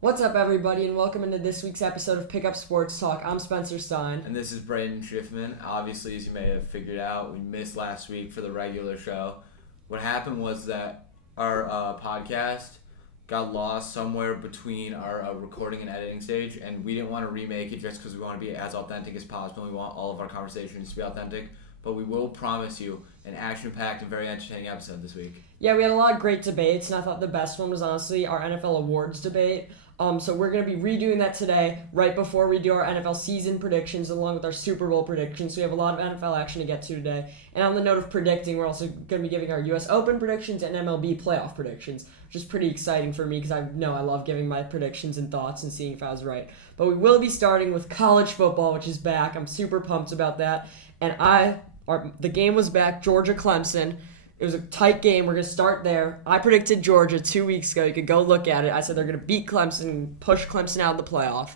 What's up, everybody, and welcome into this week's episode of Pickup Sports Talk. I'm Spencer Stein. And this is Braden Schiffman. Obviously, as you may have figured out, we missed last week for the regular show. What happened was that our podcast got lost somewhere between our recording and editing stage, and we didn't want to remake it just because we want to be as authentic as possible. We want all of our conversations to be authentic. But we will promise you an action-packed and very entertaining episode this week. Yeah, we had a lot of great debates, and I thought the best one was honestly our NFL awards debate. So we're going to be redoing that today, right before we do our NFL season predictions, along with our Super Bowl predictions. So we have a lot of NFL action to get to today. And on the note of predicting, we're also going to be giving our U.S. Open predictions and Mlb Playoff predictions, which is pretty exciting for me because I know I love giving my predictions and thoughts and seeing if I was right. But we will be starting with college football, which is back. I'm super pumped about that. And the game was back, Georgia-Clemson. It was a tight game. We're going to start there. I predicted Georgia 2 weeks ago. You could go look at it. I said they're going to beat Clemson, push Clemson out of the playoff.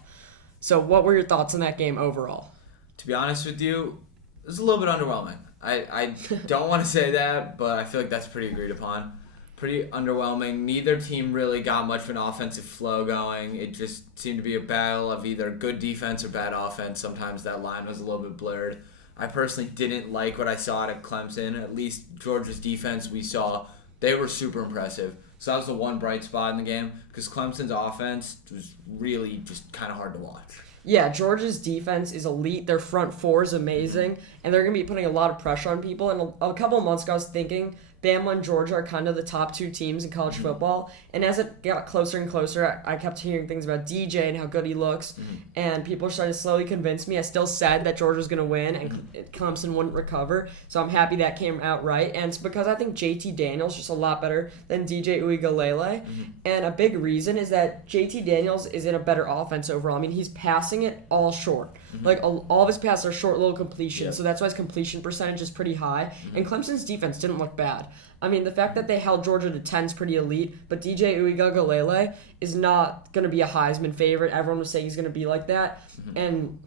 So what were your thoughts on that game overall? To be honest with you, it was a little bit underwhelming. I don't want to say that, but I feel like that's pretty agreed upon. Pretty underwhelming. Neither team really got much of an offensive flow going. It just seemed to be a battle of either good defense or bad offense. Sometimes that line was a little bit blurred. I personally didn't like what I saw at Clemson. At least Georgia's defense we saw, they were super impressive. So that was the one bright spot in the game because Clemson's offense was really just kind of hard to watch. Yeah, Georgia's defense is elite. Their front four is amazing, and they're going to be putting a lot of pressure on people. And a couple of months ago, I was thinking Bama and Georgia are kind of the top two teams in college football. And as it got closer and closer, I kept hearing things about DJ and how good he looks. And people are starting to slowly convince me. I still said that Georgia was going to win and Clemson wouldn't recover. So I'm happy that came out right. And it's because I think JT Daniels is just a lot better than DJ Uiagalelei. And a big reason is that JT Daniels is in a better offense overall. I mean, he's passing it all short. Like, all of his passes are short little completions. Yep. So that's why his completion percentage is pretty high. And Clemson's defense didn't look bad. I mean, the fact that they held Georgia to 10 is pretty elite, but DJ Uiagalelei is not going to be a Heisman favorite. Everyone was saying he's going to be like that, and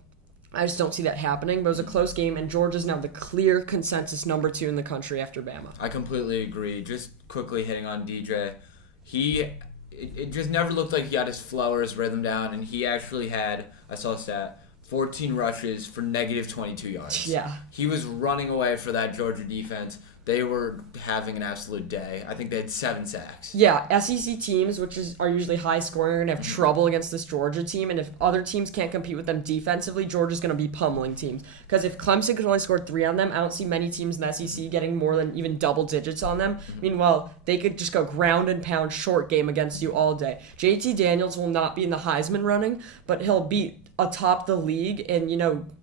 I just don't see that happening. But it was a close game, and Georgia's now the clear consensus number 2 in the country after Bama. I completely agree. Just quickly hitting on DJ, it just never looked like he had his flow or his rhythm down, and he actually had, I saw a stat, 14 rushes for negative 22 yards. Yeah. He was running away for that Georgia defense. They were having an absolute day. I think they had 7 sacks. Yeah, SEC teams, are usually high scoring, are going to have trouble against this Georgia team. And if other teams can't compete with them defensively, Georgia's going to be pummeling teams. Because if Clemson could only score 3 on them, I don't see many teams in the SEC getting more than even double digits on them. Meanwhile, they could just go ground and pound short game against you all day. JT Daniels will not be in the Heisman running, but he'll be atop the league in,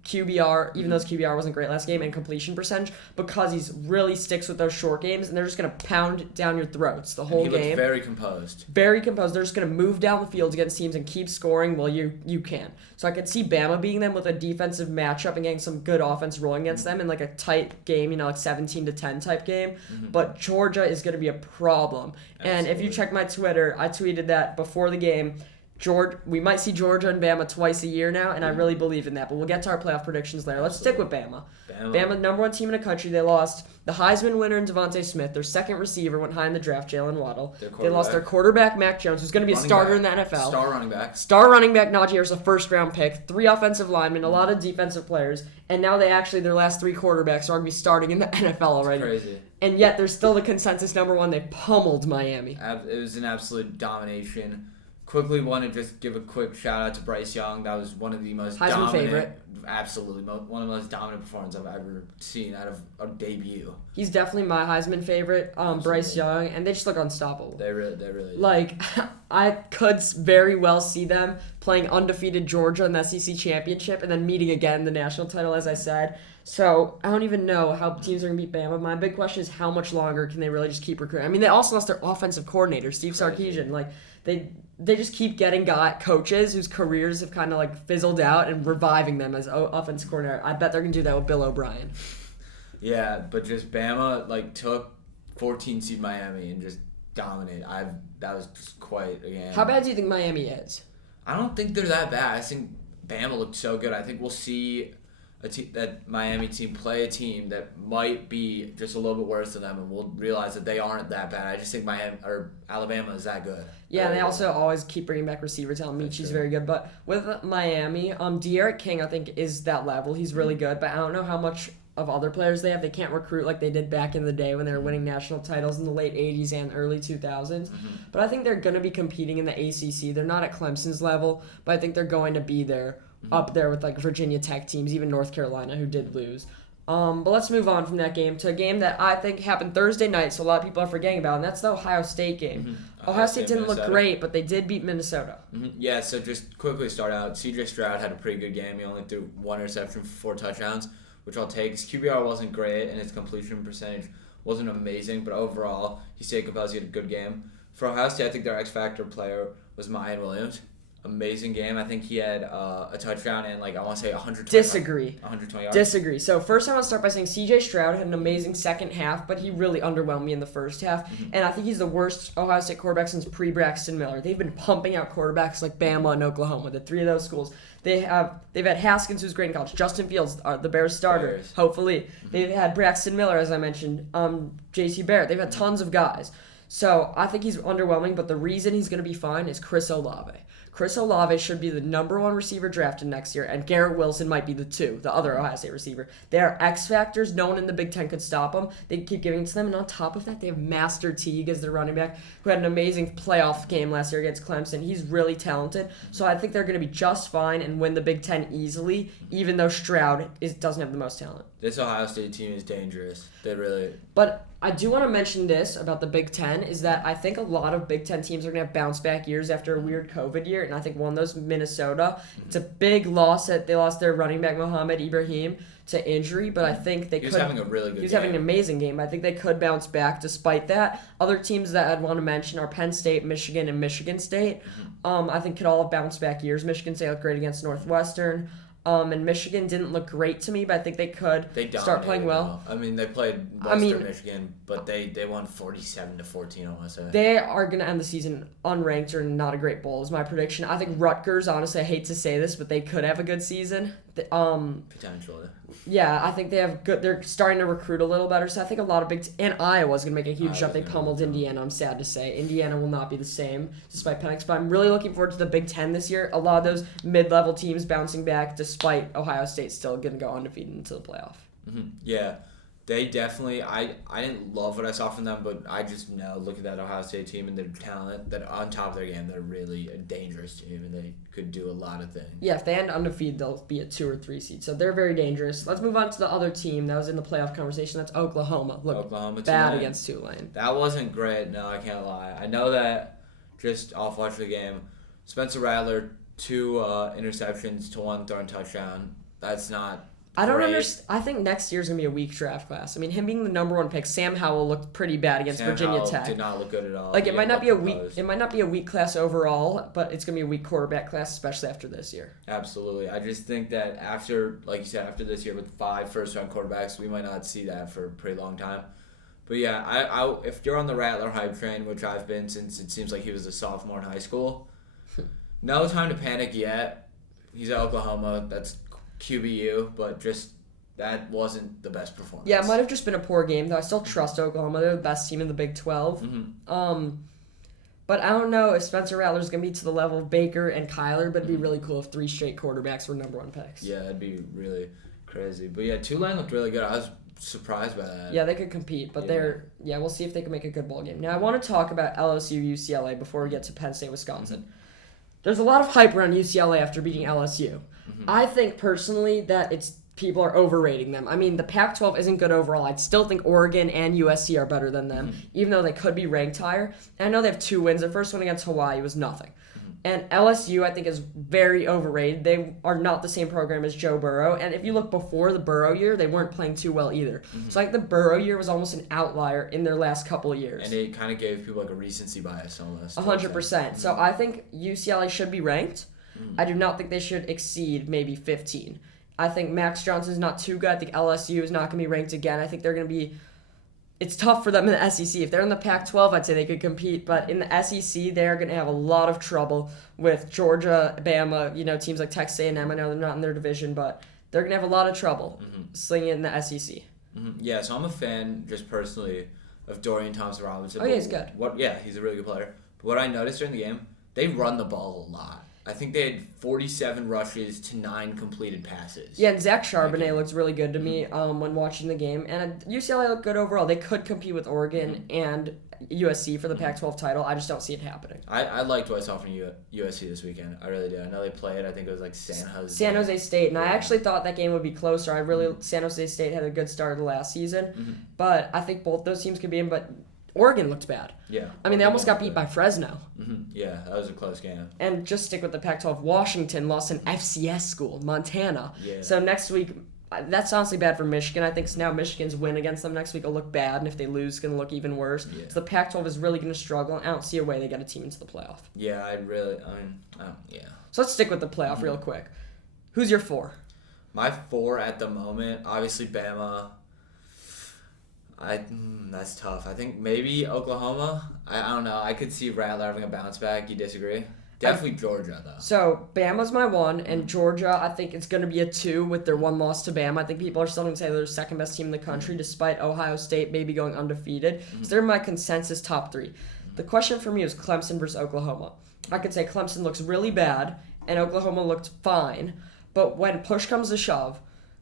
QBR, even though his QBR wasn't great last game, and completion percentage, because he's really sticks with those short games, and they're just going to pound down your throats the whole game. He looked very composed. Very composed. They're just going to move down the field against teams and keep scoring while you can. So I could see Bama beating them with a defensive matchup and getting some good offense rolling against them in like a tight game, like 17-10 type game. But Georgia is going to be a problem. Absolutely. And if you check my Twitter, I tweeted that before the game. We might see Georgia and Bama twice a year now, and I really believe in that. But we'll get to our playoff predictions later. Let's stick with Bama. Bama, number 1 team in the country. They lost the Heisman winner in Devontae Smith. Their second receiver went high in the draft, Jalen Waddle. They lost their quarterback, Mac Jones, who's going to be a starter in the NFL. Star running back. Star running back, Najee Harris, a first-round pick. 3 offensive linemen, a lot of defensive players. And now their last 3 quarterbacks are going to be starting in the NFL already. That's crazy. And yet they're still the consensus number 1. They pummeled Miami. It was an absolute domination. Quickly want to just give a quick shout out to Bryce Young. That was one of the most Heisman dominant, favorite. Absolutely, one of the most dominant performances I've ever seen out of a debut. He's definitely my Heisman favorite, Bryce Young, and they just look unstoppable. They really do. Like, I could very well see them playing undefeated Georgia in the SEC championship and then meeting again in the national title, as I said. So I don't even know how teams are going to beat Bama. My big question is how much longer can they really just keep recruiting? I mean, they also lost their offensive coordinator, Steve Sarkisian. Like, they just keep getting coaches whose careers have kind of like fizzled out and reviving them as offensive coordinator. I bet they're going to do that with Bill O'Brien. Yeah, but just Bama took 14 seed Miami and just dominated. That was just quite a game. How bad do you think Miami is? I don't think they're that bad. I think Bama looked so good. I think we'll see that Miami team play a team that might be just a little bit worse than them, and we'll realize that they aren't that bad. I just think Alabama is that good. Yeah, and they also always keep bringing back receiver talent. Michi's very good. But with Miami, De'Aaron King, I think, is that level. He's really good, but I don't know how much of other players they have. They can't recruit like they did back in the day when they were winning national titles in the late 80s and early 2000s. But I think they're going to be competing in the ACC. They're not at Clemson's level, but I think they're going to be there, up there with like Virginia Tech teams, even North Carolina, who did lose. But let's move on from that game to a game that I think happened Thursday night, so a lot of people are forgetting about, and that's the Ohio State game. Ohio State didn't look great, but they did beat Minnesota. Yeah, so just quickly start out. C.J. Stroud had a pretty good game. He only threw 1 interception for 4 touchdowns, which I'll take. His QBR wasn't great, and his completion percentage wasn't amazing, but overall, he stayed competitive. He had a good game. For Ohio State, I think their X-Factor player was Mayan Williams. Amazing game. I think he had a touchdown and, I want to say 120 yards. Disagree. So first I want to start by saying C.J. Stroud had an amazing second half, but he really underwhelmed me in the first half. And I think he's the worst Ohio State quarterback since pre-Braxton Miller. They've been pumping out quarterbacks like Bama and Oklahoma, the 3 of those schools. They've had Haskins, who's great in college. Justin Fields, the Bears starter, hopefully. They've had Braxton Miller, as I mentioned. J.T. Barrett. They've had tons of guys. So I think he's underwhelming, but the reason he's going to be fine is Chris Olave. Chris Olave should be the number 1 receiver drafted next year, and Garrett Wilson might be the 2, the other Ohio State receiver. They are X factors. No one in the Big Ten could stop them. They keep giving it to them, and on top of that, they have Master Teague as their running back, who had an amazing playoff game last year against Clemson. He's really talented, so I think they're going to be just fine and win the Big Ten easily, even though Stroud doesn't have the most talent. This Ohio State team is dangerous. They really... But I do want to mention this about the Big Ten, is that I think a lot of Big Ten teams are going to have bounce-back years after a weird COVID year, and I think one of those, Minnesota. It's a big loss that they lost their running back, Mohamed Ibrahim, to injury, but I think they could... He was having a really good game. He was having an amazing game. I think they could bounce back despite that. Other teams that I'd want to mention are Penn State, Michigan, and Michigan State. I think could all have bounce-back years. Michigan State looked great against Northwestern. And Michigan didn't look great to me, but I think they could start playing well. I mean, they played Western Michigan, but they won 47-14, I want to say. They are going to end the season unranked or not a great bowl is my prediction. I think Rutgers, honestly, I hate to say this, but they could have a good season. Potentially. Yeah, I think they have good. They're starting to recruit a little better, so I think a lot of and Iowa's going to make a huge jump. They pummeled Indiana, I'm sad to say. Indiana will not be the same despite Penix, but I'm really looking forward to the Big Ten this year. A lot of those mid-level teams bouncing back despite Ohio State still going to go undefeated into the playoff. Yeah, they definitely, I didn't love what I saw from them, but I just know, look at that Ohio State team and their talent, that on top of their game, they're really a dangerous team, and they could do a lot of things. Yeah, if they end undefeated, they'll be a 2 or 3 seed, so they're very dangerous. Let's move on to the other team that was in the playoff conversation. That's Oklahoma. Look, bad against Tulane. That wasn't great, no, I can't lie. I know that just off watching the game, Spencer Rattler, 2 interceptions to 1 thrown touchdown. That's not... I don't understand. I think next year's going to be a weak draft class. I mean, him being the number 1 pick, Sam Howell looked pretty bad against Virginia Tech. Did not look good at all. It might not be a weak class overall, but it's going to be a weak quarterback class, especially after this year. Absolutely. I just think that after, like you said, after this year with 5 first-round quarterbacks, we might not see that for a pretty long time. But yeah, I if you're on the Rattler hype train, which I've been since it seems like he was a sophomore in high school, no time to panic yet. He's at Oklahoma. That's QBU, but just that wasn't the best performance. Yeah, it might have just been a poor game, though. I still trust Oklahoma. They're the best team in the Big 12. But I don't know if Spencer Rattler's going to be to the level of Baker and Kyler, but it'd be really cool if 3 straight quarterbacks were number 1 picks. Yeah, that'd be really crazy. But yeah, Tulane looked really good. I was surprised by that. Yeah, they could compete, but we'll see if they can make a good ball game. Now, I want to talk about LSU UCLA before we get to Penn State, Wisconsin. There's a lot of hype around UCLA after beating LSU. I think personally that people are overrating them. I mean, the Pac-12 isn't good overall. I'd still think Oregon and USC are better than them, even though they could be ranked higher. And I know they have 2 wins. Their first one against Hawaii was nothing. And LSU, I think, is very overrated. They are not the same program as Joe Burrow. And if you look before the Burrow year, they weren't playing too well either. So, the Burrow year was almost an outlier in their last couple of years. And it kind of gave people, a recency bias almost. 100%. So, I think UCLA should be ranked. I do not think they should exceed maybe 15. I think Max Johnson's not too good. I think LSU is not going to be ranked again. I think they're going to be... It's tough for them in the SEC. If they're in the Pac-12, I'd say they could compete. But in the SEC, they're going to have a lot of trouble with Georgia, Bama, teams like Texas A&M. I know they're not in their division, but they're going to have a lot of trouble slinging it in the SEC. Yeah, so I'm a fan, just personally, of Dorian Thompson-Robinson. Oh, yeah, he's good. He's a really good player. But what I noticed during the game, they run the ball a lot. I think they had 47 rushes to 9 completed passes. Yeah, and Zach Charbonnet looks really good to me when watching the game. And UCLA looked good overall. They could compete with Oregon and USC for the Pac-12 title. I just don't see it happening. I liked what I saw from USC this weekend. I really did. I know they played. I think it was like San Jose State. And I actually thought that game would be closer. San Jose State had a good start of the last season. But I think both those teams could be in. But Oregon looked bad. Yeah. I mean, they almost got beat by Fresno. Yeah, that was a close game. And just stick with the Pac-12, Washington lost an FCS school, Montana. Yeah. So next week, that's honestly bad for Michigan. I think now Michigan's win against them next week will look bad, and if they lose, it's going to look even worse. Yeah. So the Pac-12 is really going to struggle, and I don't see a way they get a team into the playoff. Yeah, yeah. So let's stick with the playoff real quick. Who's your 4? My 4 at the moment, obviously Bama. That's tough. I think maybe Oklahoma. I don't know. I could see Rattler having a bounce back. You disagree? Definitely Georgia, though. So Bama's my 1, and Georgia, I think it's going to be a 2 with their 1 loss to Bama. I think people are still going to say they're the second best team in the country, despite Ohio State maybe going undefeated. So they're my consensus top 3. The question for me is Clemson versus Oklahoma. I could say Clemson looks really bad, and Oklahoma looked fine. But when push comes to shove,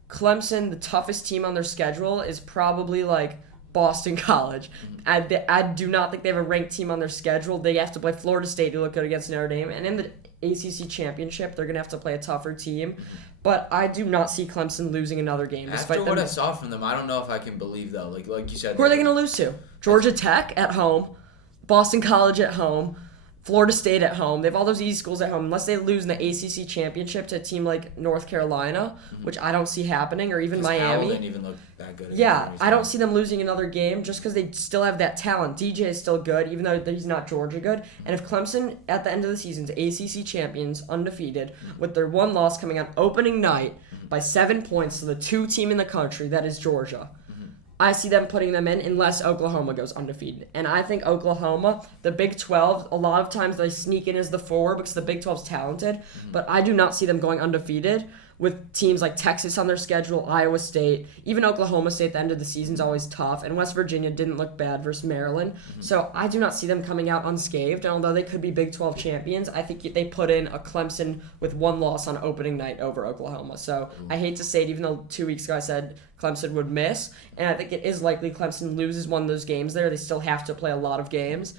Clemson, the toughest team on their schedule, is probably like Boston College. I do not think they have a ranked team on their schedule. They have to play Florida State to look good against Notre Dame. And in the ACC Championship, they're going to have to play a tougher team. But I do not see Clemson losing another game. After what I saw from them, I don't know if I can believe, though. Like you said. Who are they going to lose to? Georgia Tech at home, Boston College at home, Florida State at home. They have all those easy schools at home. Unless they lose in the ACC Championship to a team like North Carolina, which I don't see happening, or even Miami. Didn't even look that good. Yeah, I don't see them losing another game just because they still have that talent. DJ is still good, even though he's not Georgia good. And if Clemson, at the end of the season, is ACC champions, undefeated, with their 1 loss coming on opening night by 7 points to the 2 team in the country, that is Georgia, I see them putting them in unless Oklahoma goes undefeated. And I think Oklahoma, the Big 12, a lot of times they sneak in as the 4 because the Big 12's talented. But I do not see them going undefeated with teams like Texas on their schedule, Iowa State. Even Oklahoma State at the end of the season is always tough. And West Virginia didn't look bad versus Maryland. So I do not see them coming out unscathed. And although they could be Big 12 champions, I think they put in a Clemson with 1 loss on opening night over Oklahoma. So I hate to say it, even though 2 weeks ago I said Clemson would miss. And I think it is likely Clemson loses one of those games there. They still have to play a lot of games.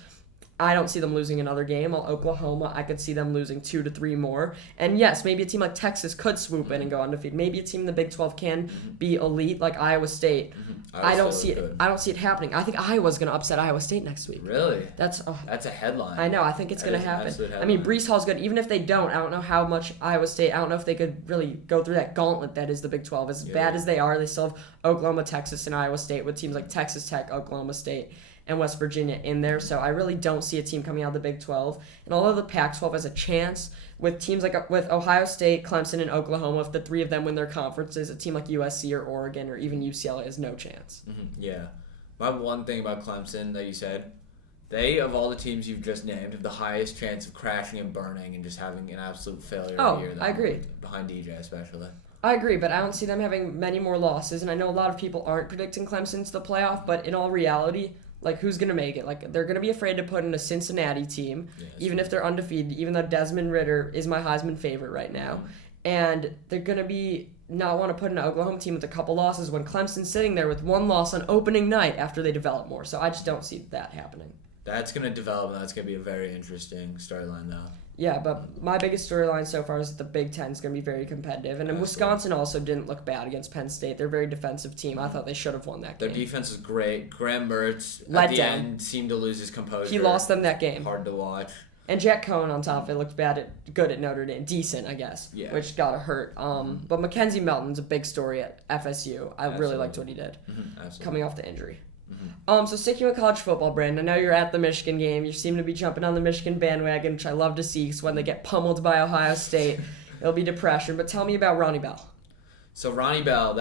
I don't see them losing another game. While Oklahoma, I could see them losing 2 to 3 more. And yes, maybe a team like Texas could swoop in and go undefeated.Maybe a team in the Big 12 can be elite, like Iowa State. I don't see it. I don't see it happening. I think Iowa's going to upset Iowa State next week. Really? That's a headline. I know. I think it's going to happen. I mean, Breece Hall's good. Even if they don't, I don't know how much Iowa State. I don't know if they could really go through that gauntlet that is the Big 12. As bad as they are, they still have Oklahoma, Texas, and Iowa State with teams like Texas Tech, Oklahoma State, and West Virginia in there. So I really don't see a team coming out of the Big 12. And although the Pac-12 has a chance with teams like with Ohio State, Clemson, and Oklahoma, if the 3 of them win their conferences, a team like USC or Oregon or even UCLA has no chance. Yeah. My one thing about Clemson that you said, they, of all the teams you've just named, have the highest chance of crashing and burning and just having an absolute failure year. I agree. Behind DJ especially. I agree, but I don't see them having many more losses. And I know a lot of people aren't predicting Clemson to the playoff, but in all reality, like, who's going to make it? Like, they're going to be afraid to put in a Cincinnati team, even if they're undefeated, even though Desmond Ridder is my Heisman favorite right now. And they're going to be not want to put in an Oklahoma team with a couple losses when Clemson's sitting there with 1 loss on opening night after they develop more. So I just don't see that happening. That's going to develop, and that's going to be a very interesting storyline, though. Yeah, but my biggest storyline so far is that the Big Ten is going to be very competitive. And then Wisconsin also didn't look bad against Penn State. They're a very defensive team. I thought they should have won that game. Their defense is great. Graham Mertz, at the end, seemed to lose his composure. He lost them that game. Hard to watch. And Jack Cohen on top of it looked good at Notre Dame. Decent, I guess. Yeah. Which got hurt. But Mackenzie Melton's a big story at FSU. I really liked what he did. Coming off the injury. So sticking with college football, Brandon, I know you're at the Michigan game. You seem to be jumping on the Michigan bandwagon, which I love to see, because when they get pummeled by Ohio State, it'll be depression. But tell me about Ronnie Bell. So Ronnie Bell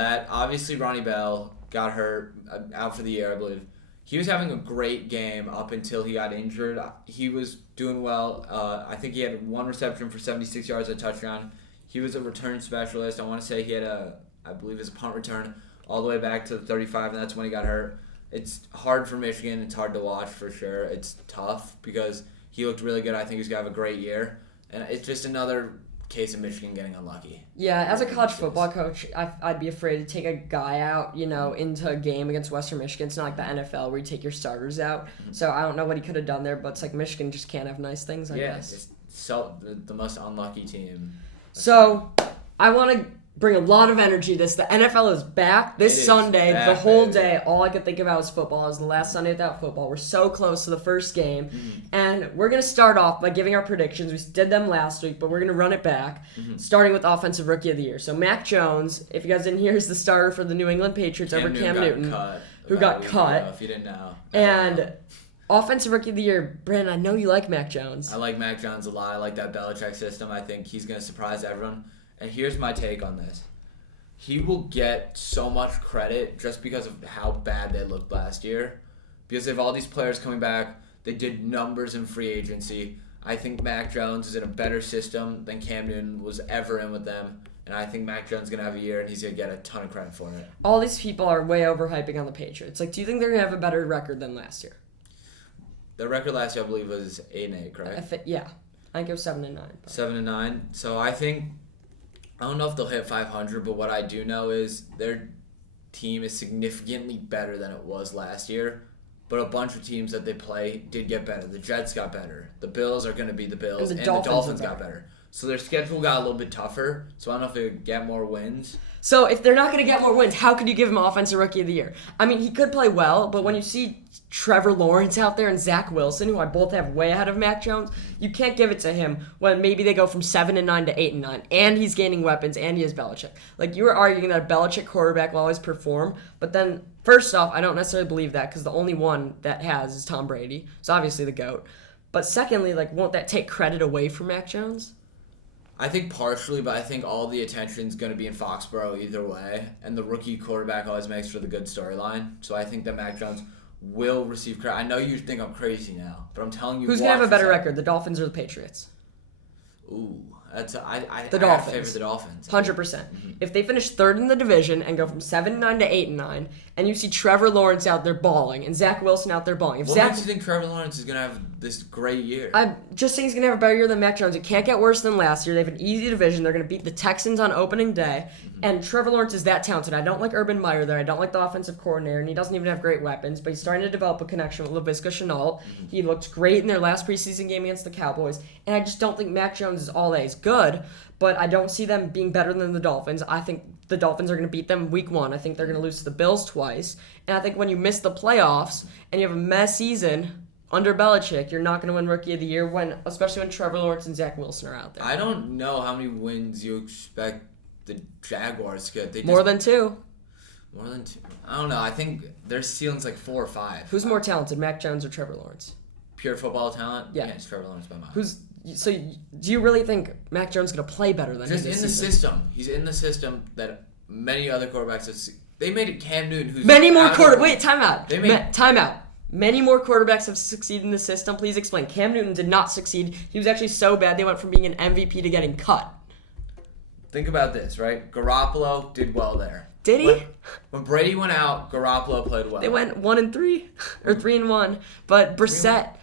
got hurt, out for the year, I believe. He was having a great game up until he got injured. He was doing well. I think he had 1 reception for 76 yards, a touchdown. He was a return specialist. I want to say he had I believe his punt return all the way back to the 35, and that's when he got hurt. It's hard for Michigan. It's hard to watch for sure. It's tough because he looked really good. I think he's going to have a great year. And it's just another case of Michigan getting unlucky. Yeah, as a college football coach, I'd be afraid to take a guy out, into a game against Western Michigan. It's not like the NFL where you take your starters out. Mm-hmm. So I don't know what he could have done there, but it's like Michigan just can't have nice things, I guess. Yeah, it's the most unlucky team. So I want to bring a lot of energy to this. The NFL is back this Sunday. The whole day, all I could think about was football. It was the last Sunday without football. We're so close to the first game. Mm-hmm. And we're going to start off by giving our predictions. We did them last week, but we're going to run it back, starting with Offensive Rookie of the Year. So Mac Jones, if you guys didn't hear, is the starter for the New England Patriots over Cam Newton, who got cut. If you didn't know. And Offensive Rookie of the Year, Brandon, I know you like Mac Jones. I like Mac Jones a lot. I like that Belichick system. I think he's going to surprise everyone. And here's my take on this. He will get so much credit just because of how bad they looked last year. Because they have all these players coming back. They did numbers in free agency. I think Mac Jones is in a better system than Cam Newton was ever in with them. And I think Mac Jones is going to have a year, and he's going to get a ton of credit for it. All these people are way overhyping on the Patriots. Do you think they're going to have a better record than last year? The record last year, I believe, was 8-8, correct? Yeah. I think it was 7-9. 7-9. So I don't know if they'll hit 500, but what I do know is their team is significantly better than it was last year. But a bunch of teams that they play did get better. The Jets got better. The Bills are going to be the Bills. And the Dolphins got better. So their schedule got a little bit tougher. So I don't know if they would get more wins. So if they're not going to get more wins, how could you give him Offensive Rookie of the Year? I mean, he could play well, but when you see Trevor Lawrence out there and Zach Wilson, who I both have way ahead of Mac Jones, you can't give it to him when maybe they go from 7-9 to 8-9, and he's gaining weapons, and he has Belichick. You were arguing that a Belichick quarterback will always perform, but then first off, I don't necessarily believe that because the only one that has is Tom Brady, so obviously the GOAT. But secondly, won't that take credit away from Mac Jones? I think partially, but I think all the attention's going to be in Foxborough either way, and the rookie quarterback always makes for the good storyline. So I think that Mac Jones will receive credit. I know you think I'm crazy now, but I'm telling you, who's going to have a better record, the Dolphins or the Patriots? Ooh, I the Dolphins. favor the Dolphins. 100%. Mm-hmm. If they finish third in the division and go from 7-9 to 8-9, and you see Trevor Lawrence out there balling and Zach Wilson out there balling. What makes you think Trevor Lawrence is going to have this great year? I'm just saying he's going to have a better year than Mac Jones. It can't get worse than last year. They have an easy division. They're going to beat the Texans on opening day. Mm-hmm. And Trevor Lawrence is that talented. I don't like Urban Meyer there. I don't like the offensive coordinator, and he doesn't even have great weapons, but he's starting to develop a connection with Laviska Shenault. Mm-hmm. He looked great in their last preseason game against the Cowboys, and I just don't think Mac Jones is all that. He's good, but I don't see them being better than the Dolphins. I think the Dolphins are going to beat them week 1. I think they're going to lose to the Bills twice. And I think when you miss the playoffs and you have a mess season under Belichick, you're not going to win Rookie of the Year, especially when Trevor Lawrence and Zach Wilson are out there. I don't know how many wins you expect the Jaguars to get. More than 2. More than 2. I don't know. I think their ceiling's 4 or 5. Who's more talented, Mac Jones or Trevor Lawrence? Pure football talent? Yeah. It's Trevor Lawrence by miles. So do you really think Mac Jones is going to play better than him this season? Just in the system. He's in the system that many other quarterbacks have. They made it Cam Newton, who's many more quarterbacks. Wait, time out. Time out. Many more quarterbacks have succeeded in the system. Please explain. Cam Newton did not succeed. He was actually so bad they went from being an MVP to getting cut. Think about this, right? Garoppolo did well there. Did he? When Brady went out, Garoppolo played well. They went 1-3 or 3-1. But Brissett,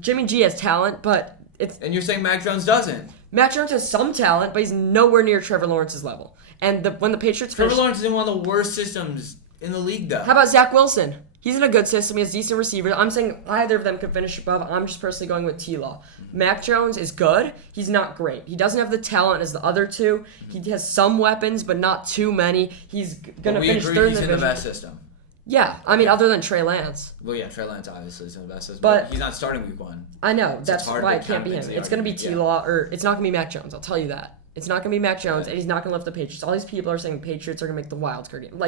Jimmy G has talent, but it's. And you're saying Mac Jones doesn't? Mac Jones has some talent, but he's nowhere near Trevor Lawrence's level. And when the Patriots Trevor Lawrence is in one of the worst systems in the league, though. How about Zach Wilson? He's in a good system. He has decent receivers. I'm saying either of them could finish above. I'm just personally going with T-Law. Mac Jones is good. He's not great. He doesn't have the talent as the other two. He has some weapons, but not too many. He's going to finish third in the division. He's in the best system. Yeah, other than Trey Lance. Well, yeah, Trey Lance obviously is in the best system, but he's not starting week 1. I know. That's why it can't be him. It's going to be T-Law, or it's not going to be Mac Jones. I'll tell you that. It's not going to be Mac Jones, and he's not going to lift the Patriots. All these people are saying the Patriots are going to make the wild card game.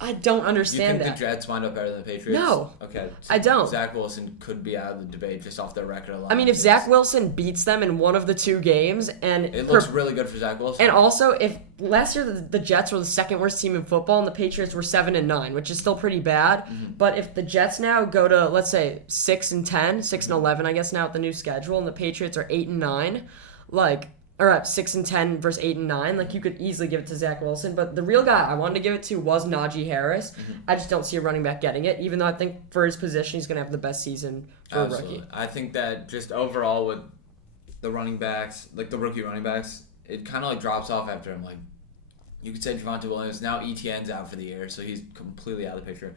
I don't understand that. You think the Jets wind up better than the Patriots? No. Okay. So I don't. Zach Wilson could be out of the debate just off their record alone. If Zach Wilson beats them in one of the 2 games, and it looks really good for Zach Wilson. And also, if last year the Jets were the second worst team in football, and the Patriots were 7-9, which is still pretty bad. Mm-hmm. But if the Jets now go to, let's say, 6-10, 6-11, I guess now with the new schedule, and the Patriots are 8-9, are at 6-10 versus 8-9. Like, you could easily give it to Zach Wilson, but the real guy I wanted to give it to was Najee Harris. I just don't see a running back getting it, even though I think for his position he's going to have the best season for a rookie. I think that just overall with the running backs, like the rookie running backs, it kind of like drops off after him. Like, you could say Javonte Williams. Now Etienne's out for the year, so he's completely out of the picture.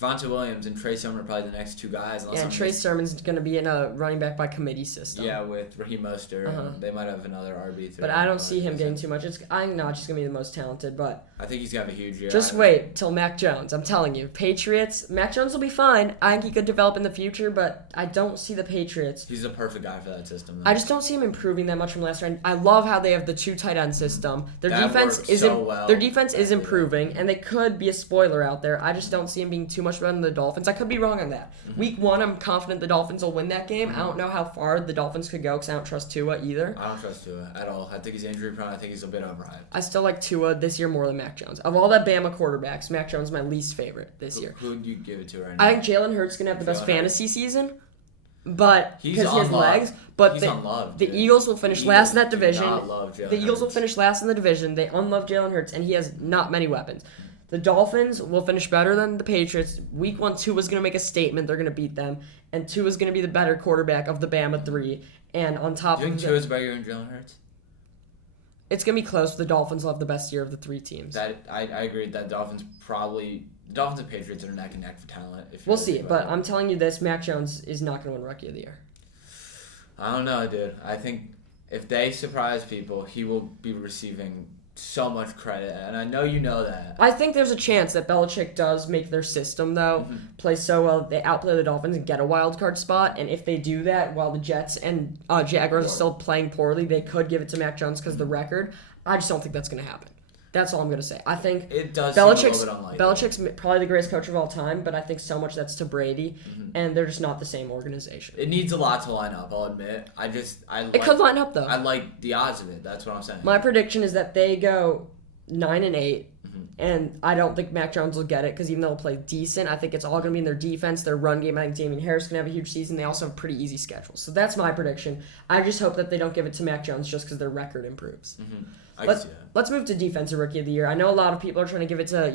Javonte Williams and Trey Sermon are probably the next two guys. Yeah, and Trey Sermon's going to be in a running back by committee system. Yeah, with Raheem Mostert. They might have another RB3. But I don't see him getting too much. I think Najee's going to be the most talented, but I think he's going to have a huge year. Just wait till Mac Jones. I'm telling you. Patriots, Mac Jones will be fine. I think he could develop in the future, but I don't see the Patriots. He's a perfect guy for that system, though. I just don't see him improving that much from last round. I love how they have the 2 tight end system. Their that defense works isn't so well. Their defense is improving, and they could be a spoiler out there. I just don't see him being too much better than the Dolphins. I could be wrong on that. Week 1, I'm confident the Dolphins will win that game. I don't know how far the Dolphins could go because I don't trust Tua either. I don't trust Tua at all. I think he's injury prone. I think he's a bit overhyped. I still like Tua this year more than Mac Jones. Of all that Bama quarterbacks, Mac Jones is my least favorite this year. Who would you give it to right now? I think Jalen Hurts is going to have the best fantasy season, but because he has legs. But the Eagles will finish last in that division. The Eagles will finish last in the division. They unlove Jalen Hurts, and he has not many weapons. The Dolphins will finish better than the Patriots. Week 1, Tua's going to make a statement. They're going to beat them. And Tua's going to be the better quarterback of the Bama 3. And on top of that... Do you think Tua's better than Jalen Hurts? It's going to be close. The Dolphins will have the best year of the 3 teams. I agree that the Dolphins and Patriots are neck and neck for talent. We'll see. But I'm telling you this, Mac Jones is not going to win Rookie of the Year. I don't know, dude. I think if they surprise people, he will be receiving so much credit, and I know you know that. I think there's a chance that Belichick does make their system, though, play so well they outplay the Dolphins and get a wild card spot, and if they do that while the Jets and Jaguars are still playing poorly, they could give it to Mac Jones because of the record. I just don't think that's going to happen. That's all I'm going to say. I think it does seem a little bit unlikely. Belichick's probably the greatest coach of all time, but I think so much that's to Brady, and they're just not the same organization. It needs a lot to line up, I'll admit. It could line up, though. I like the odds of it. That's what I'm saying. My prediction is that they go 9-8, and I don't think Mac Jones will get it because even though they'll play decent, I think it's all going to be in their defense, their run game. I think Damian Harris is going to have a huge season. They also have a pretty easy schedule. So that's my prediction. I just hope that they don't give it to Mac Jones just because their record improves. Let's move to Defensive Rookie of the Year. I know a lot of people are trying to give it to,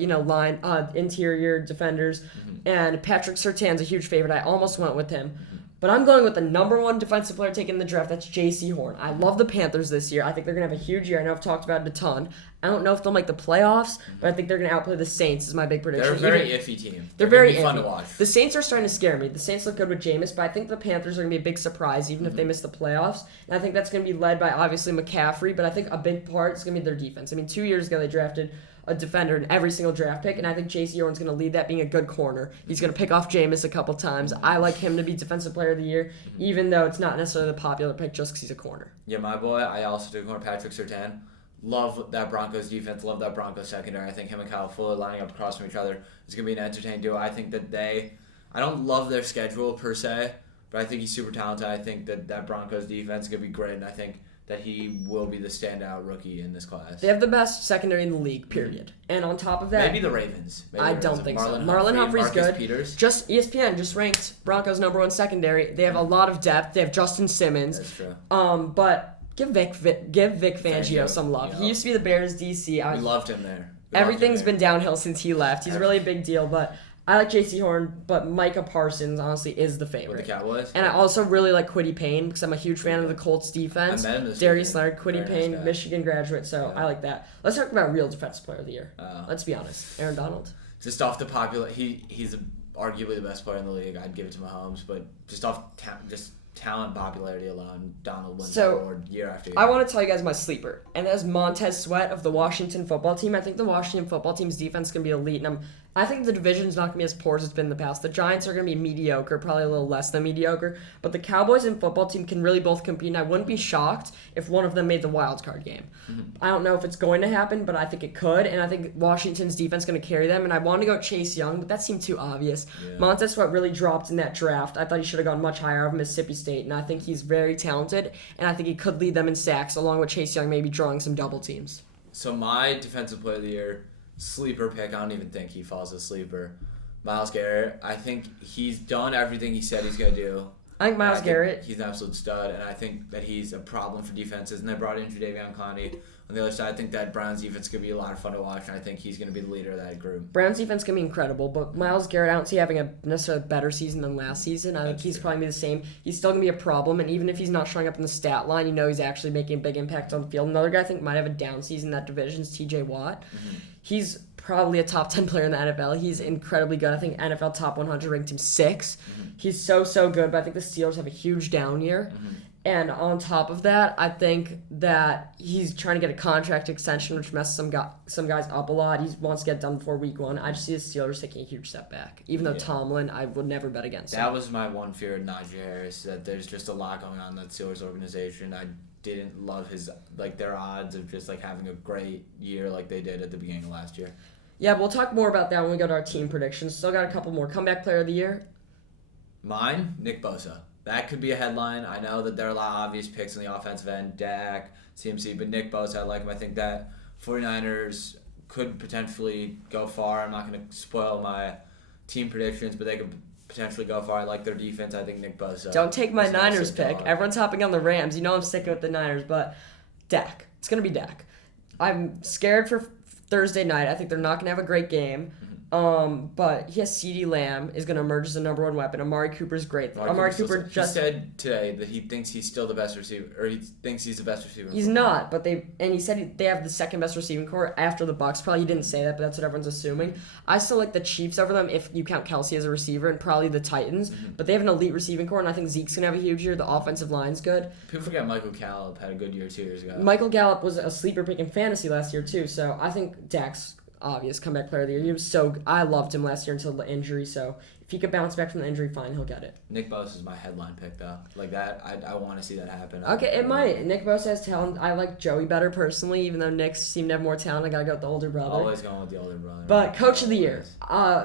interior defenders, and Patrick Surtain's a huge favorite. I almost went with him. But I'm going with the number 1 defensive player taken in the draft. That's J.C. Horn. I love the Panthers this year. I think they're going to have a huge year. I know I've talked about it a ton. I don't know if they'll make the playoffs, but I think they're going to outplay the Saints is my big prediction. They're a very iffy team. They're very fun to watch. The Saints are starting to scare me. The Saints look good with Jameis, but I think the Panthers are going to be a big surprise even if they miss the playoffs. And I think that's going to be led by, obviously, McCaffrey, but I think a big part is going to be their defense. I mean, 2 years ago they drafted a defender in every single draft pick, and I think J.C. Horn's going to lead that being a good corner. He's going to pick off Jameis a couple times. I like him to be Defensive Player of the Year, even though it's not necessarily the popular pick just because he's a corner. Yeah, my boy, I also took corner Patrick Surtain. Love that Broncos defense. Love that Broncos secondary. I think him and Kyle Fuller lining up across from each other is going to be an entertaining duo. I think that I don't love their schedule per se, but I think he's super talented. I think that Broncos defense is going to be great, and I think that he will be the standout rookie in this class. They have the best secondary in the league, period. And on top of that... Maybe the Ravens. I don't think so. Marlon Humphrey's good. Peters. Just ESPN just ranked Broncos number 1 secondary. They have a lot of depth. They have Justin Simmons. That's true. But give Vic Fangio some love. He used to be the Bears DC. We loved him there. Everything's been downhill since he left. He's really a big deal, but... I like J.C. Horn, but Micah Parsons, honestly, is the favorite. With the Cowboys? And I also really like Kwity Paye because I'm a huge fan of the Colts defense. I met him this Darius Leonard, Kwity Paye, nice Michigan graduate, so I like that. Let's talk about real Defensive Player of the Year. Let's be honest. Aaron Donald. Just off the popular... He's arguably the best player in the league. I'd give it to Mahomes, but just off talent popularity alone, Donald wins the award year after year. I want to tell you guys my sleeper, and that's Montez Sweat of the Washington football team. I think the Washington football team's defense is going to be elite, and I think the division's not going to be as poor as it's been in the past. The Giants are going to be mediocre, probably a little less than mediocre, but the Cowboys and football team can really both compete, and I wouldn't be shocked if one of them made the wild card game. I don't know if it's going to happen, but I think it could, and I think Washington's defense is going to carry them, and I want to go Chase Young, but that seemed too obvious. Yeah. Montez Sweat really dropped in that draft. I thought he should have gone much higher of Mississippi State, and I think he's very talented, and I think he could lead them in sacks, along with Chase Young maybe drawing some double teams. So my Defensive Player of the Year, sleeper pick, I don't even think he falls as sleeper. Myles Garrett, I think he's done everything he said he's going to do. I think Myles Garrett. He's an absolute stud, and I think that he's a problem for defenses. And they brought in Jadeveon Clowney on the other side. I think that Browns defense is going to be a lot of fun to watch, and I think he's going to be the leader of that group. Browns defense can be incredible, but Myles Garrett, I don't see having a necessarily better season than last season. I think he's probably the same. He's still going to be a problem, and even if he's not showing up in the stat line, he's actually making a big impact on the field. Another guy I think might have a down season in that division is TJ Watt. Mm-hmm. He's probably a top 10 player in the NFL. He's incredibly good. I think NFL Top 100 ranked him 6. Mm-hmm. He's so good, but I think the Steelers have a huge down year. Mm-hmm. And on top of that, I think that he's trying to get a contract extension, which messes some guys up a lot. He wants to get done before week 1. I just see the Steelers taking a huge step back. Even though Tomlin, I would never bet against him. That was my one fear of Najee Harris, that there's just a lot going on in that Steelers organization. I didn't love their odds of just having a great year like they did at the beginning of last year. Yeah, we'll talk more about that when we go to our team predictions. Still got a couple more. Comeback player of the year? Mine, Nick Bosa. That could be a headline. I know that there are a lot of obvious picks on the offensive end, Dak, CMC, but Nick Bosa, I like him. I think that 49ers could potentially go far. I'm not going to spoil my team predictions, but they could potentially go far. I like their defense. I think Nick Bosa. Don't take my Niners pick. Everyone's hopping on the Rams. I'm sticking with the Niners, but Dak. It's going to be Dak. I'm scared for Thursday night. I think they're not going to have a great game. But he has CeeDee Lamb is going to emerge as the number 1 weapon. Amari Cooper's great. Amari Cooper he said today that he thinks he's still the best receiver, or he thinks he's the best receiver. He's not, but he said they have the second best receiving core after the Bucs. Probably he didn't say that, but that's what everyone's assuming. I still like the Chiefs over them if you count Kelsey as a receiver, and probably the Titans. Mm-hmm. But they have an elite receiving core, and I think Zeke's going to have a huge year. The offensive line's good. People forget Michael Gallup had a good year 2 years ago. Michael Gallup was a sleeper pick in fantasy last year too, so I think Dak's obvious comeback player of the year. I loved him last year until the injury, so if he could bounce back from the injury, fine, he'll get it. Nick Bosa is my headline pick, though. Like that, I want to see that happen. Okay, it might. Nick Bosa has talent. I like Joey better personally, even though Nick seemed to have more talent. I gotta go with the older brother. Always going with the older brother. But coach of the year,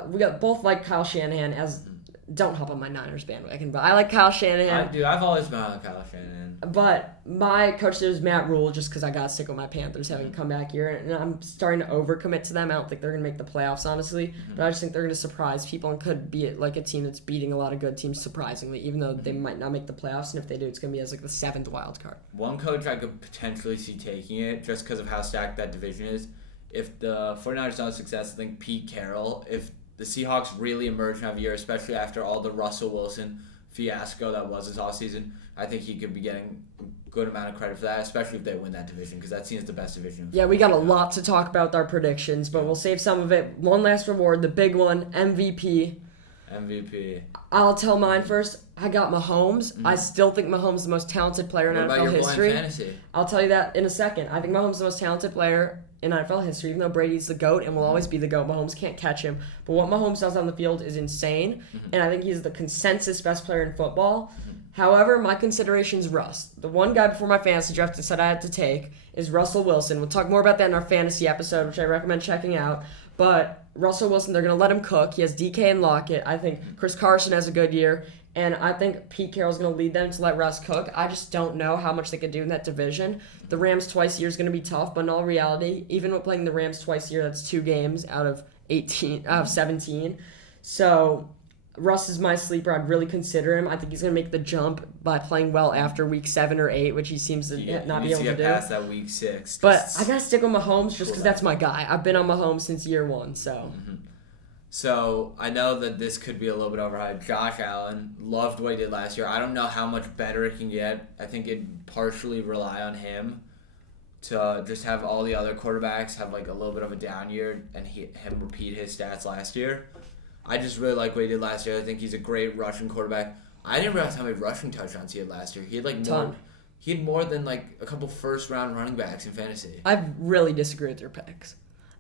we got both like Kyle Shanahan as. Don't hop on my Niners bandwagon, but I like Kyle Shanahan. I've always been on Kyle Shanahan. But my coach there is Matt Rule, just because I got to stick with my Panthers having a comeback year. And I'm starting to overcommit to them. I don't think they're going to make the playoffs, honestly. Mm-hmm. But I just think they're going to surprise people and could be like a team that's beating a lot of good teams surprisingly, even though they might not make the playoffs. And if they do, it's going to be as the 7th wild card. One coach I could potentially see taking it, just because of how stacked that division is. If the 49ers don't have success, I think Pete Carroll, if the Seahawks really emerge and have a year, especially after all the Russell Wilson fiasco that was his offseason, I think he could be getting a good amount of credit for that, especially if they win that division, because that seems the best division. Yeah, we got a lot to talk about with our predictions, but we'll save some of it. One last reward, the big one, MVP. I'll tell mine first. I got Mahomes. Mm-hmm. I still think Mahomes is the most talented player in NFL history. Fantasy? I'll tell you that in a second. I think Mahomes is the most talented player in NFL history, even though Brady's the GOAT and will always be the GOAT. Mahomes can't catch him. But what Mahomes does on the field is insane, and I think he's the consensus best player in football. However, my consideration is Russ. The one guy before my fantasy draft that said I had to take is Russell Wilson. We'll talk more about that in our fantasy episode, which I recommend checking out. But Russell Wilson, they're going to let him cook. He has DK and Lockett. I think Chris Carson has a good year. And I think Pete Carroll's going to lead them to let Russ cook. I just don't know how much they could do in that division. The Rams twice a year is going to be tough, but in all reality, even with playing the Rams twice a year, that's 2 games out of 17. So Russ is my sleeper. I'd really consider him. I think he's going to make the jump by playing well after week 7 or 8, which he seems to not be able to do. Past that week 6. But I got to stick with Mahomes just because that's my guy. I've been on Mahomes since year 1, so... Mm-hmm. So, I know that this could be a little bit overhyped. Josh Allen, loved what he did last year. I don't know how much better it can get. I think it'd partially rely on him to just have all the other quarterbacks have like a little bit of a down year and him repeat his stats last year. I just really like what he did last year. I think he's a great rushing quarterback. I didn't realize how many rushing touchdowns he had last year. He had He had more than like a couple first-round running backs in fantasy. I really disagree with your picks.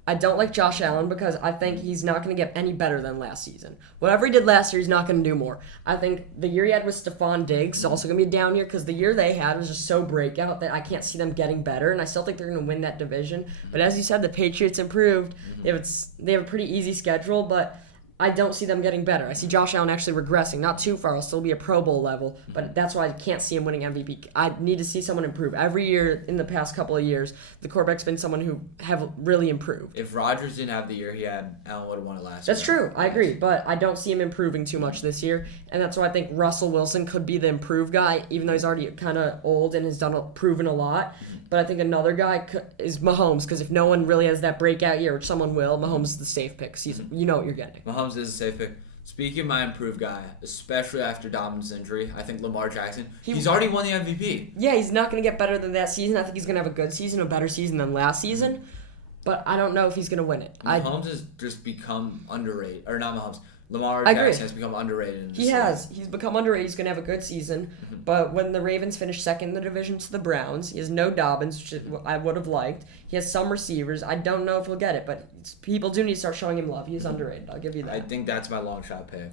I don't like Josh Allen because I think he's not going to get any better than last season. Whatever he did last year, he's not going to do more. I think the year he had with Stephon Diggs is also going to be a down year because the year they had was just so breakout that I can't see them getting better, and I still think they're going to win that division. But as you said, the Patriots improved. They have a pretty easy schedule, but I don't see them getting better. I see Josh Allen actually regressing. Not too far. He'll still be a Pro Bowl level, but that's why I can't see him winning MVP. I need to see someone improve. Every year in the past couple of years, the quarterback's been someone who have really improved. If Rodgers didn't have the year he had, Allen would have won it last That's year. true. I agree, but I don't see him improving too much this year, and that's why I think Russell Wilson could be the improved guy, even though he's already kind of old and has proven a lot. But I think another guy is Mahomes, because if no one really has that breakout year, which someone will, Mahomes is the safe pick. You know what you're getting. Mahomes is a safe pick. Speaking of my improved guy, especially after Dobbins' injury, I think Lamar Jackson, he's already won the MVP. Yeah, he's not going to get better than that season. I think he's going to have a good season, a better season than last season. But I don't know if he's going to win it. Mahomes has just become underrated. Or not Mahomes. Lamar I agree. Jackson has become underrated. He has. He's become underrated. He's going to have a good season. But when the Ravens finish second in the division to the Browns, he has no Dobbins, which I would have liked. He has some receivers. I don't know if he'll get it, but people do need to start showing him love. He's underrated. I'll give you that. I think that's my long shot pick.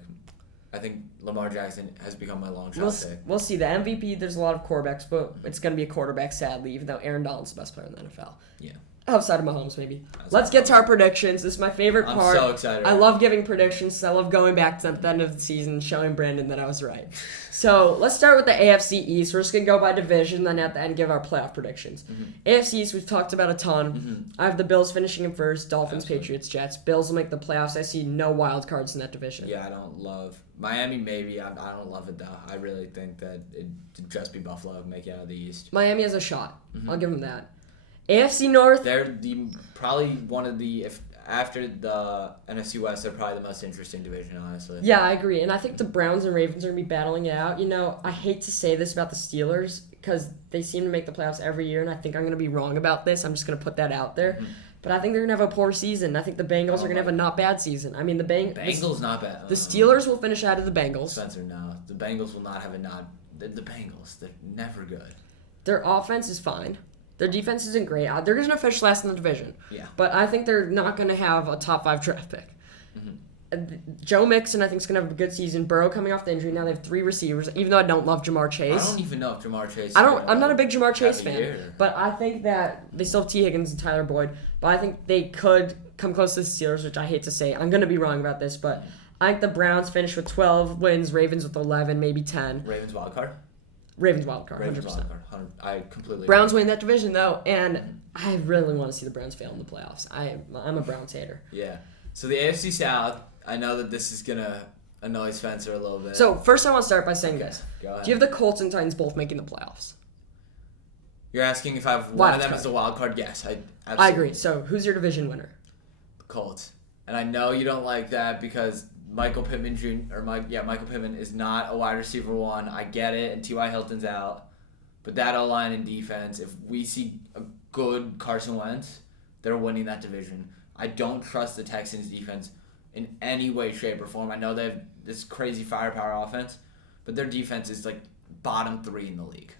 I think Lamar Jackson has become my long shot pick. We'll see. The MVP, there's a lot of quarterbacks, but it's going to be a quarterback, sadly, even though Aaron Donald's the best player in the NFL. Yeah. Outside of Mahomes, maybe. Let's get to our predictions. This is my favorite part. I'm so excited. I love giving predictions. I love going back to the end of the season and showing Brandon that I was right. So let's start with the AFC East. We're just going to go by division, then at the end give our playoff predictions. AFC East, we've talked about a ton. I have the Bills finishing in first, Dolphins, Patriots, Jets. Bills will make the playoffs. I see no wild cards in that division. Yeah, I don't love Miami. Maybe I don't love it though. I really think that it'd just be Buffalo make it out of the East. Miami has a shot. I'll give them that. AFC North. They're probably one of the after the NFC West, they're probably the most interesting division, honestly. Yeah, I agree. And I think the Browns and Ravens are going to be battling it out. You know, I hate to say this about the Steelers because they seem to make the playoffs every year, and I think I'm going to be wrong about this. I'm just going to put that out there. But I think they're going to have a poor season. I think the Bengals are going to have a not bad season. I mean, the Bengals not bad. The Steelers will finish out of the Bengals. Spencer, no. The Bengals will not have a not. The Bengals, they're never good. Their offense is fine. Their defense isn't great. They're going to finish last in the division. Yeah. But I think they're not going to have a top 5 draft pick. Joe Mixon, I think, is going to have a good season. Burrow coming off the injury. Now they have 3 receivers, even though I don't love Jamar Chase. I don't even know if Jamar Chase I'm not a big Jamar Chase fan. Year. But I think that they still have T. Higgins and Tyler Boyd. But I think they could come close to the Steelers, which I hate to say. I'm going to be wrong about this, but I think the Browns finish with 12 wins, Ravens with 11, maybe 10. Ravens wild card? Ravens wild card, 100%. Ravens wild card. I completely Browns win that division, though, and I really want to see the Browns fail in the playoffs. I'm a Browns hater. Yeah. So the AFC South, I know that this is going to annoy Spencer a little bit. So first I want to start by saying this. Go ahead. Do you have the Colts and Titans both making the playoffs? You're asking if I have one of them as a wild card? Yes, I absolutely. I agree. So who's your division winner? The Colts. And I know you don't like that because Michael Pittman Michael Pittman is not a wide receiver 1. I get it, and T.Y. Hilton's out. But that O-line and defense, if we see a good Carson Wentz, they're winning that division. I don't trust the Texans' defense in any way, shape, or form. I know they have this crazy firepower offense, but their defense is like bottom 3 in the league.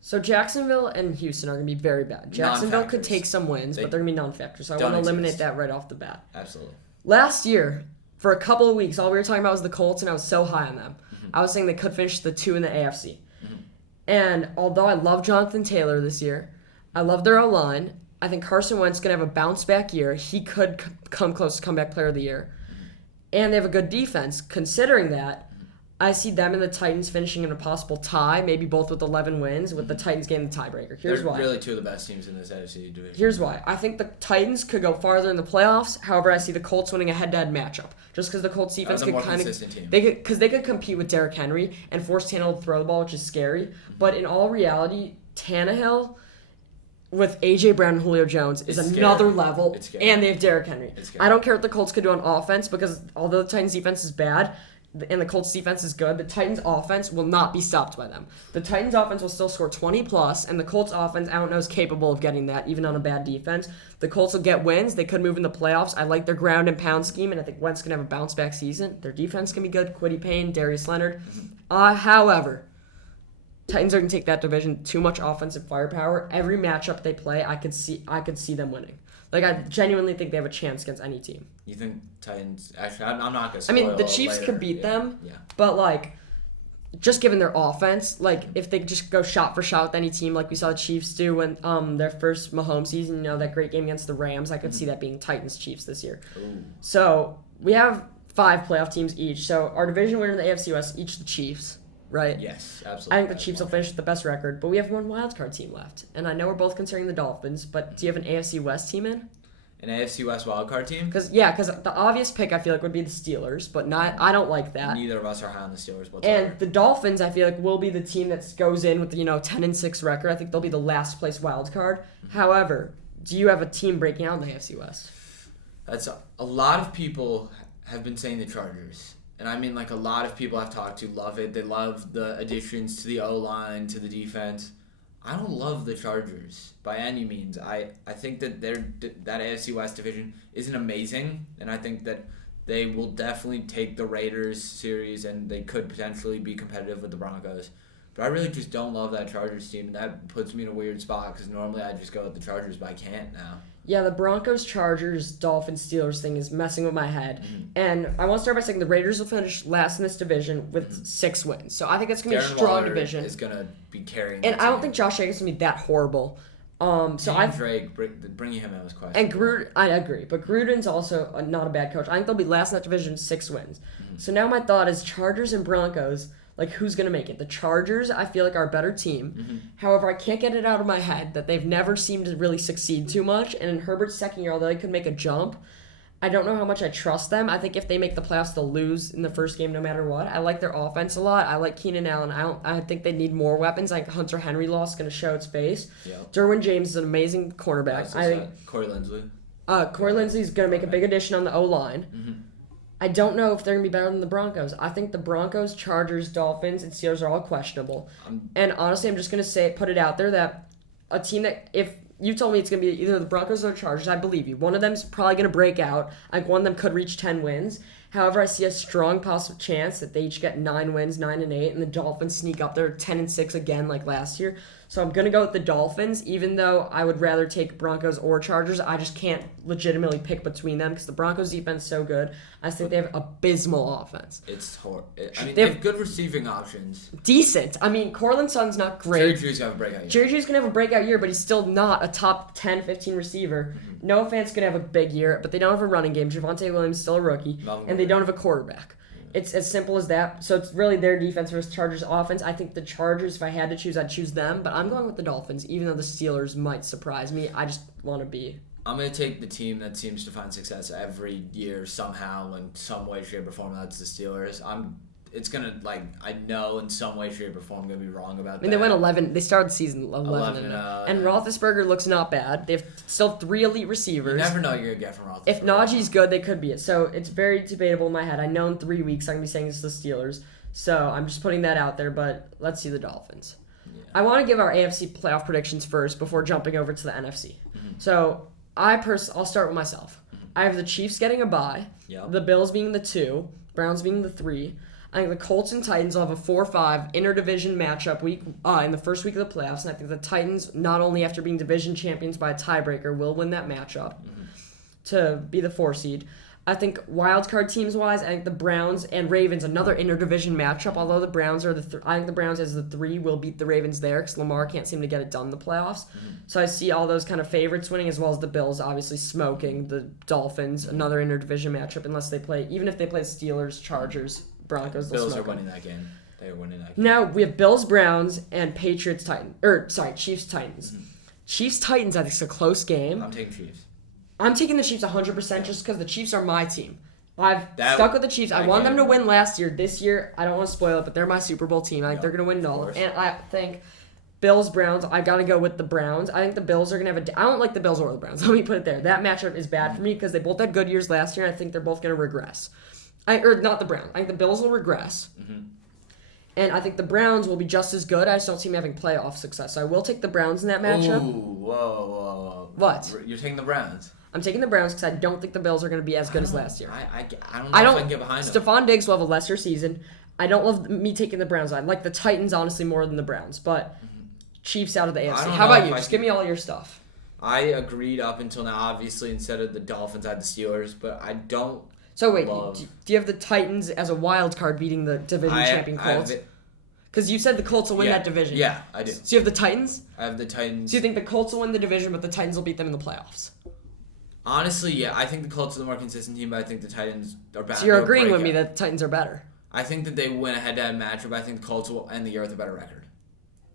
So Jacksonville and Houston are going to be very bad. Jacksonville could take some wins, but they're going to be non-factors. So I want to eliminate that right off the bat. Absolutely. Last year, for a couple of weeks, all we were talking about was the Colts, and I was so high on them. I was saying they could finish the 2 in the AFC. And although I love Jonathan Taylor this year, I love their O-line, I think Carson Wentz is going to have a bounce-back year. He could come close to comeback player of the year. And they have a good defense. Considering that, I see them and the Titans finishing in a possible tie, maybe both with 11 wins, with the Titans getting the tiebreaker. Here's why. They're really 2 of the best teams in this NFC division. Here's why. I think the Titans could go farther in the playoffs. However, I see the Colts winning a head-to-head matchup. Just because the Colts defense could kind of... They could compete with Derrick Henry and force Tannehill to throw the ball, which is scary. But in all reality, Tannehill with A.J. Brown and Julio Jones is another level, and they have Derrick Henry. I don't care what the Colts could do on offense because although the Titans' defense is bad and the Colts' defense is good, the Titans' offense will not be stopped by them. The Titans' offense will still score 20+, and the Colts' offense, I don't know, is capable of getting that, even on a bad defense. The Colts will get wins. They could move in the playoffs. I like their ground and pound scheme, and I think Wentz can have a bounce-back season. Their defense can be good. Kwity Paye, Darius Leonard. However, Titans are going to take that division. Too much offensive firepower. Every matchup they play, I could see them winning. Like, I genuinely think they have a chance against any team. You think Titans... Actually, I'm not going to spoil it. I mean, the Chiefs could beat them, but, like, just given their offense, like, if they just go shot for shot with any team, like we saw the Chiefs do when their first Mahomes season, that great game against the Rams, I could see that being Titans-Chiefs this year. Ooh. So, we have 5 playoff teams each. So our division winner in the AFC West, each the Chiefs, right? Yes, absolutely. I think the Chiefs will finish with the best record, but we have one wildcard team left. And I know we're both considering the Dolphins, but do you have an AFC West team in? An AFC West wildcard team? Because the obvious pick I feel like would be the Steelers, but I don't like that. Neither of us are high on the Steelers whatsoever. And the Dolphins I feel like will be the team that goes in with the 10-6 record. I think they'll be the last place wild card. However, do you have a team breaking out in the AFC West? That's a lot of people have been saying the Chargers. And I mean, like, a lot of people I've talked to love it. They love the additions to the O-line, to the defense. I don't love the Chargers by any means. I think that that AFC West division isn't amazing, and I think that they will definitely take the Raiders series, and they could potentially be competitive with the Broncos. But I really just don't love that Chargers team, and that puts me in a weird spot because normally I just go with the Chargers, but I can't now. Yeah, the Broncos, Chargers, Dolphins, Steelers thing is messing with my head. Mm-hmm. And I want to start by saying the Raiders will finish last in this division with 6 wins. So I think that's going to be a strong division. Is going to be carrying. And I don't think Josh Jacobs is going to be that horrible. Drake, bringing him out was questionable. And Gruden, I agree, but Gruden's also not a bad coach. I think they'll be last in that division, 6 wins. Mm-hmm. So now my thought is Chargers and Broncos. Like, who's going to make it? The Chargers, I feel like, are a better team. Mm-hmm. However, I can't get it out of my head that they've never seemed to really succeed too much. And in Herbert's second year, although they could make a jump, I don't know how much I trust them. I think if they make the playoffs, they'll lose in the first game no matter what. I like their offense a lot. I like Keenan Allen. I think they need more weapons. I think Hunter Henry loss is going to show its face. Yep. Derwin James is an amazing cornerback. I think Corey Linsley. Corey Linsley's going to make a big addition on the O-line. Mm-hmm. I don't know if they're going to be better than the Broncos. I think the Broncos, Chargers, Dolphins, and Steelers are all questionable. And honestly, I'm just going to put it out there that a team that, if you told me it's going to be either the Broncos or the Chargers, I believe you. One of them's probably going to break out. I think one of them could reach 10 wins. However, I see a strong possible chance that they each get 9 wins, 9-8, and the Dolphins sneak up there 10-6 again like last year. So I'm going to go with the Dolphins, even though I would rather take Broncos or Chargers. I just can't legitimately pick between them because the Broncos defense is so good. I think they have abysmal offense. It's horrible. They have good receiving options. Decent. I mean, Cortland Sutton's not great. Jerry Judy's going to have a breakout year. Jerry Judy's going to have a breakout year, but he's still not a top 10, 15 receiver. Mm-hmm. Noah Fant's going to have a big year, but they don't have a running game. Javonte Williams is still a rookie, and they don't have a quarterback. It's as simple as that. So it's really their defense versus Chargers offense. I think the Chargers, if I had to choose, I'd choose them. But I'm going with the Dolphins, even though the Steelers might surprise me. I just want to be... I'm going to take the team that seems to find success every year somehow in some way, shape, or form. That's the Steelers. It's going to, I know in some way, shape, or form I'm going to be wrong about that. I mean, they went 11. They started the season 11 and Roethlisberger looks not bad. They have still 3 elite receivers. You never know what you're going to get from Roethlisberger. If Najee's good, they could be it. So it's very debatable in my head. I know in 3 weeks I'm going to be saying it's the Steelers. So I'm just putting that out there, but let's see the Dolphins. Yeah. I want to give our AFC playoff predictions first before jumping over to the NFC. Mm-hmm. So I'll start with myself. Mm-hmm. I have the Chiefs getting a bye, the Bills being the 2, Browns being the 3. I think the Colts and Titans will have a 4-5 interdivision matchup week in the first week of the playoffs, and I think the Titans, not only after being division champions by a tiebreaker, will win that matchup to be the 4 seed. I think wildcard teams-wise, I think the Browns and Ravens, another interdivision matchup, although the Browns are I think the Browns as the 3 will beat the Ravens there because Lamar can't seem to get it done in the playoffs. Mm-hmm. So I see all those kind of favorites winning, as well as the Bills obviously smoking the Dolphins, another interdivision matchup, even if they play Steelers, Chargers, Broncos, they'll Bills are winning that game. They are winning that game. Now we have Bills, Browns, and Chiefs, Titans. Mm-hmm. Chiefs, Titans, I think it's a close game. I'm taking Chiefs. I'm taking the Chiefs 100% just because the Chiefs are my team. I've stuck with the Chiefs. I wanted them to win last year. This year, I don't want to spoil it, but they're my Super Bowl team. I think they're going to win it all. And I think Bills, Browns, I got to go with the Browns. I think the Bills are going to have I don't like the Bills or the Browns. Let me put it there. That matchup is bad for me because they both had good years last year, and I think they're both going to regress. Not the Browns. I think the Bills will regress. Mm-hmm. And I think the Browns will be just as good. I just don't see them having playoff success. So I will take the Browns in that matchup. Ooh, whoa. What? You're taking the Browns. I'm taking the Browns because I don't think the Bills are going to be as good as last year. I don't know if I can get behind them. Stephon Diggs will have a lesser season. I don't love me taking the Browns. I like the Titans, honestly, more than the Browns. But Chiefs out of the AFC. How about you? Just give me all your stuff. I agreed up until now. Obviously, instead of the Dolphins, I had the Steelers. But I don't So wait, do you have the Titans as a wild card beating the division champion Colts? Because you said the Colts will win that division. Yeah, I do. So you have the Titans? I have the Titans. So you think the Colts will win the division, but the Titans will beat them in the playoffs? Honestly, yeah, I think the Colts are the more consistent team, but I think the Titans are better. So you're agreeing with me that the Titans are better? I think that they win a head-to-head matchup. I think the Colts will end the year with a better record,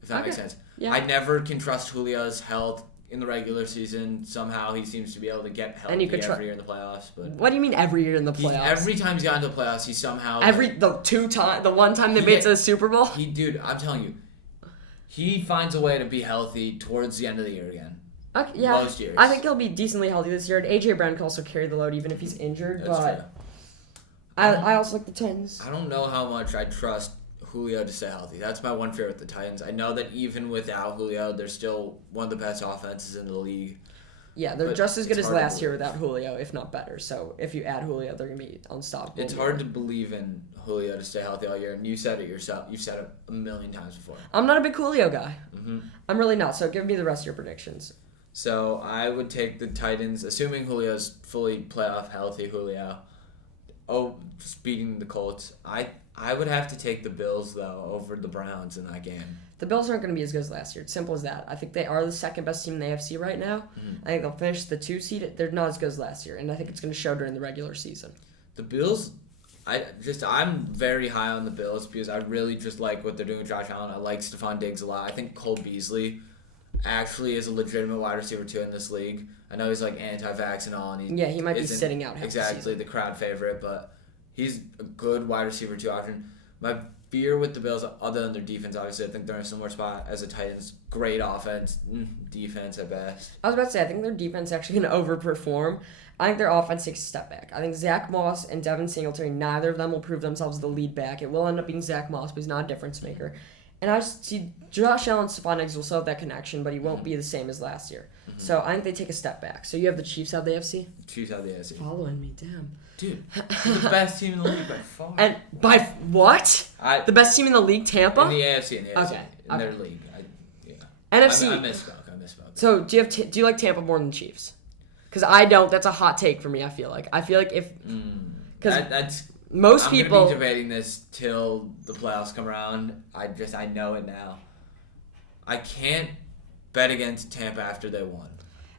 if that makes sense. Yeah. I never can trust Julio's health in the regular season. Somehow he seems to be able to get healthy every year in the playoffs. But what do you mean every year in the playoffs? Every time he's gotten to the playoffs, he somehow... The one time they made it to the Super Bowl? Dude, I'm telling you, he finds a way to be healthy towards the end of the year again. Okay, yeah. Most years. I think he'll be decently healthy this year. And A.J. Brown can also carry the load even if he's injured. That's but true. I also like the Titans. I don't know how much I trust Julio to stay healthy. That's my one fear with the Titans. I know that even without Julio, they're still one of the best offenses in the league. Yeah, they're just as good as last year without Julio, if not better. So if you add Julio, they're going to be unstoppable. It's hard to believe in Julio to stay healthy all year, and you said it yourself. You've said it a million times before. I'm not a big Julio guy. Mm-hmm. I'm really not, so give me the rest of your predictions. So I would take the Titans, assuming Julio's fully playoff healthy Julio. Just beating the Colts. I would have to take the Bills, though, over the Browns in that game. The Bills aren't going to be as good as last year. It's simple as that. I think they are the second best team in the AFC right now. Mm-hmm. I think they'll finish the 2 seed. They're not as good as last year, and I think it's going to show during the regular season. The Bills, I'm very high on the Bills because I really just like what they're doing with Josh Allen. I like Stephon Diggs a lot. I think Cole Beasley actually is a legitimate wide receiver too in this league. I know he's like anti-vax and all, and he might be sitting out half exactly the crowd favorite, but he's a good wide receiver too option. My fear with the Bills, other than their defense, obviously, I think they're in a similar spot as the Titans. Great offense, defense at best. I was about to say, I think their defense is actually going to overperform. I think their offense takes a step back. I think Zach Moss and Devin Singletary, neither of them will prove themselves the lead back. It will end up being Zach Moss, but he's not a difference maker. And I just see Josh Allen and Stephon Diggs will still have that connection, but he won't be the same as last year. Mm-hmm. So I think they take a step back. So you have the Chiefs out of the AFC? Chiefs out of the AFC. Following me, damn. Dude, the best team in the league by far. And by what? The best team in the league, Tampa? In the AFC, Okay. In their league. NFC. I misspoke. So do you like Tampa more than the Chiefs? Because I don't. That's a hot take for me, I feel like. I feel like if... Because most people... I'm going to be debating this till the playoffs come around. I know it now. I can't bet against Tampa after they won.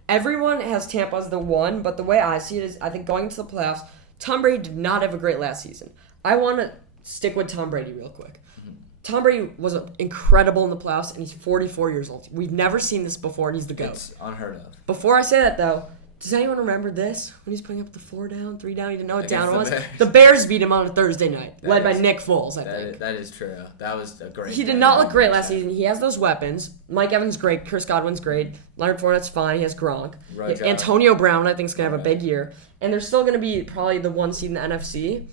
Everyone has Tampa as the one, but the way I see it is I think going into the playoffs, Tom Brady did not have a great last season. I want to stick with Tom Brady real quick. Mm-hmm. Tom Brady was incredible in the playoffs, and he's 44 years old. We've never seen this before, and he's the GOAT. It's unheard of. Before I say that, though, does anyone remember this? When he's putting up the 4 down, 3 down, he didn't know what down it was? The Bears beat him on a Thursday night, led by Nick Foles, I think. That is true. That was a great He did not look great last season. He has those weapons. Mike Evans great. Chris Godwin's great. Leonard Fournette's fine. He has Gronk. Antonio Brown, I think, is going to have a big year. And they're still going to be probably the 1 seed in the NFC.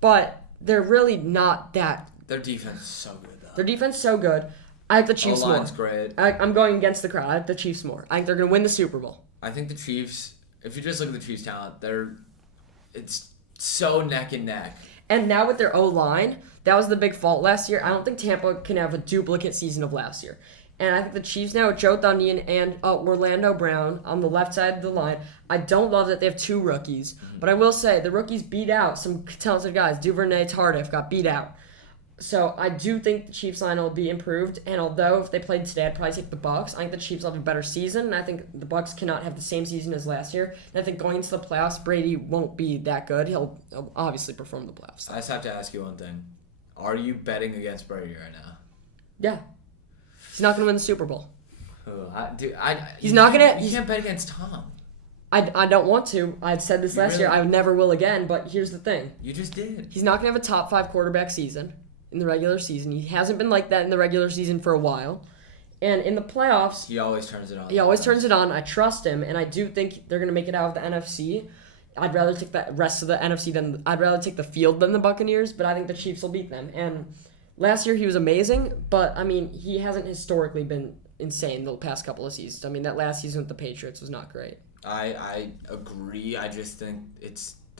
But they're really not that. Their defense is so good, though. Their defense is so good. I like the Chiefs more. O-line's great. I'm going against the crowd. I like the Chiefs more. I think they're going to win the Super Bowl. I think the Chiefs, if you just look at the Chiefs' talent, it's so neck and neck. And now with their O-line, that was the big fault last year. I don't think Tampa can have a duplicate season of last year. And I think the Chiefs now with Joe Thuney and Orlando Brown on the left side of the line. I don't love that they have 2 rookies. But I will say, the rookies beat out some talented guys. Duvernay, Tardif got beat out. So I do think the Chiefs line will be improved. And although if they played today, I'd probably take the Bucs. I think the Chiefs will have a better season. And I think the Bucs cannot have the same season as last year. And I think going into the playoffs, Brady won't be that good. He'll obviously perform in the playoffs. I just have to ask you one thing. Are you betting against Brady right now? Yeah. He's not going to win the Super Bowl. He's not going to... You can't bet against Tom. I don't want to. I said this last year. I never will again. But here's the thing. You just did. He's not going to have a top 5 quarterback season in the regular season. He hasn't been like that in the regular season for a while. And in the playoffs... He always turns it on. He always turns it on. I trust him. And I do think they're going to make it out of the NFC. I'd rather take the rest of the NFC than... I'd rather take the field than the Buccaneers. But I think the Chiefs will beat them. And last year he was amazing. But, I mean, he hasn't historically been insane the past couple of seasons. I mean, that last season with the Patriots was not great. I agree. I just think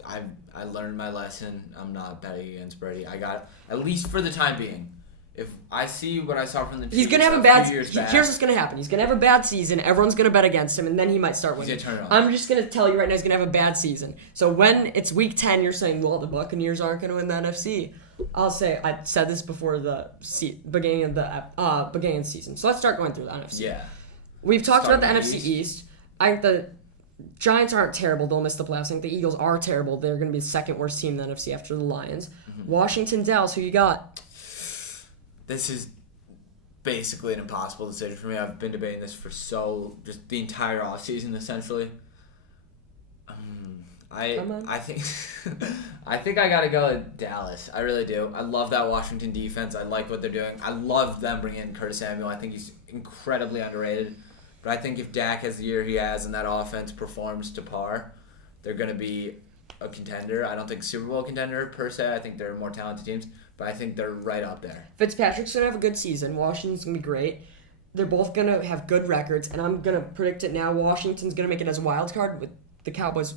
I learned my lesson. I'm not betting against Brady. I got, at least for the time being, if I see what I saw from the Chiefs he's gonna have years back. Here's what's gonna happen. He's gonna have a bad season. Everyone's gonna bet against him, and then he might start winning. He's gonna turn it on. I'm just gonna tell you right now, he's gonna have a bad season. So when it's week 10, you're saying, well, the Buccaneers aren't gonna win the NFC. I'll say I said this before the beginning of the season. So let's start going through the NFC. Yeah. We've talked about the NFC East. I think the Giants aren't terrible. They'll miss the playoffs. I think the Eagles are terrible. They're going to be the second worst team in the NFC after the Lions. Washington, Dallas, who you got? This is basically an impossible decision for me. I've been debating this for just the entire offseason, essentially. I think I think I gotta go with Dallas. I really do. I love that Washington defense. I like what they're doing. I love them bringing in Curtis Samuel. I think he's incredibly underrated. But I think if Dak has the year he has and that offense performs to par, they're gonna be a contender. I don't think Super Bowl contender per se. I think they're more talented teams, but I think they're right up there. Fitzpatrick's gonna have a good season. Washington's gonna be great. They're both gonna have good records, and I'm gonna predict it now. Washington's gonna make it as a wild card with the Cowboys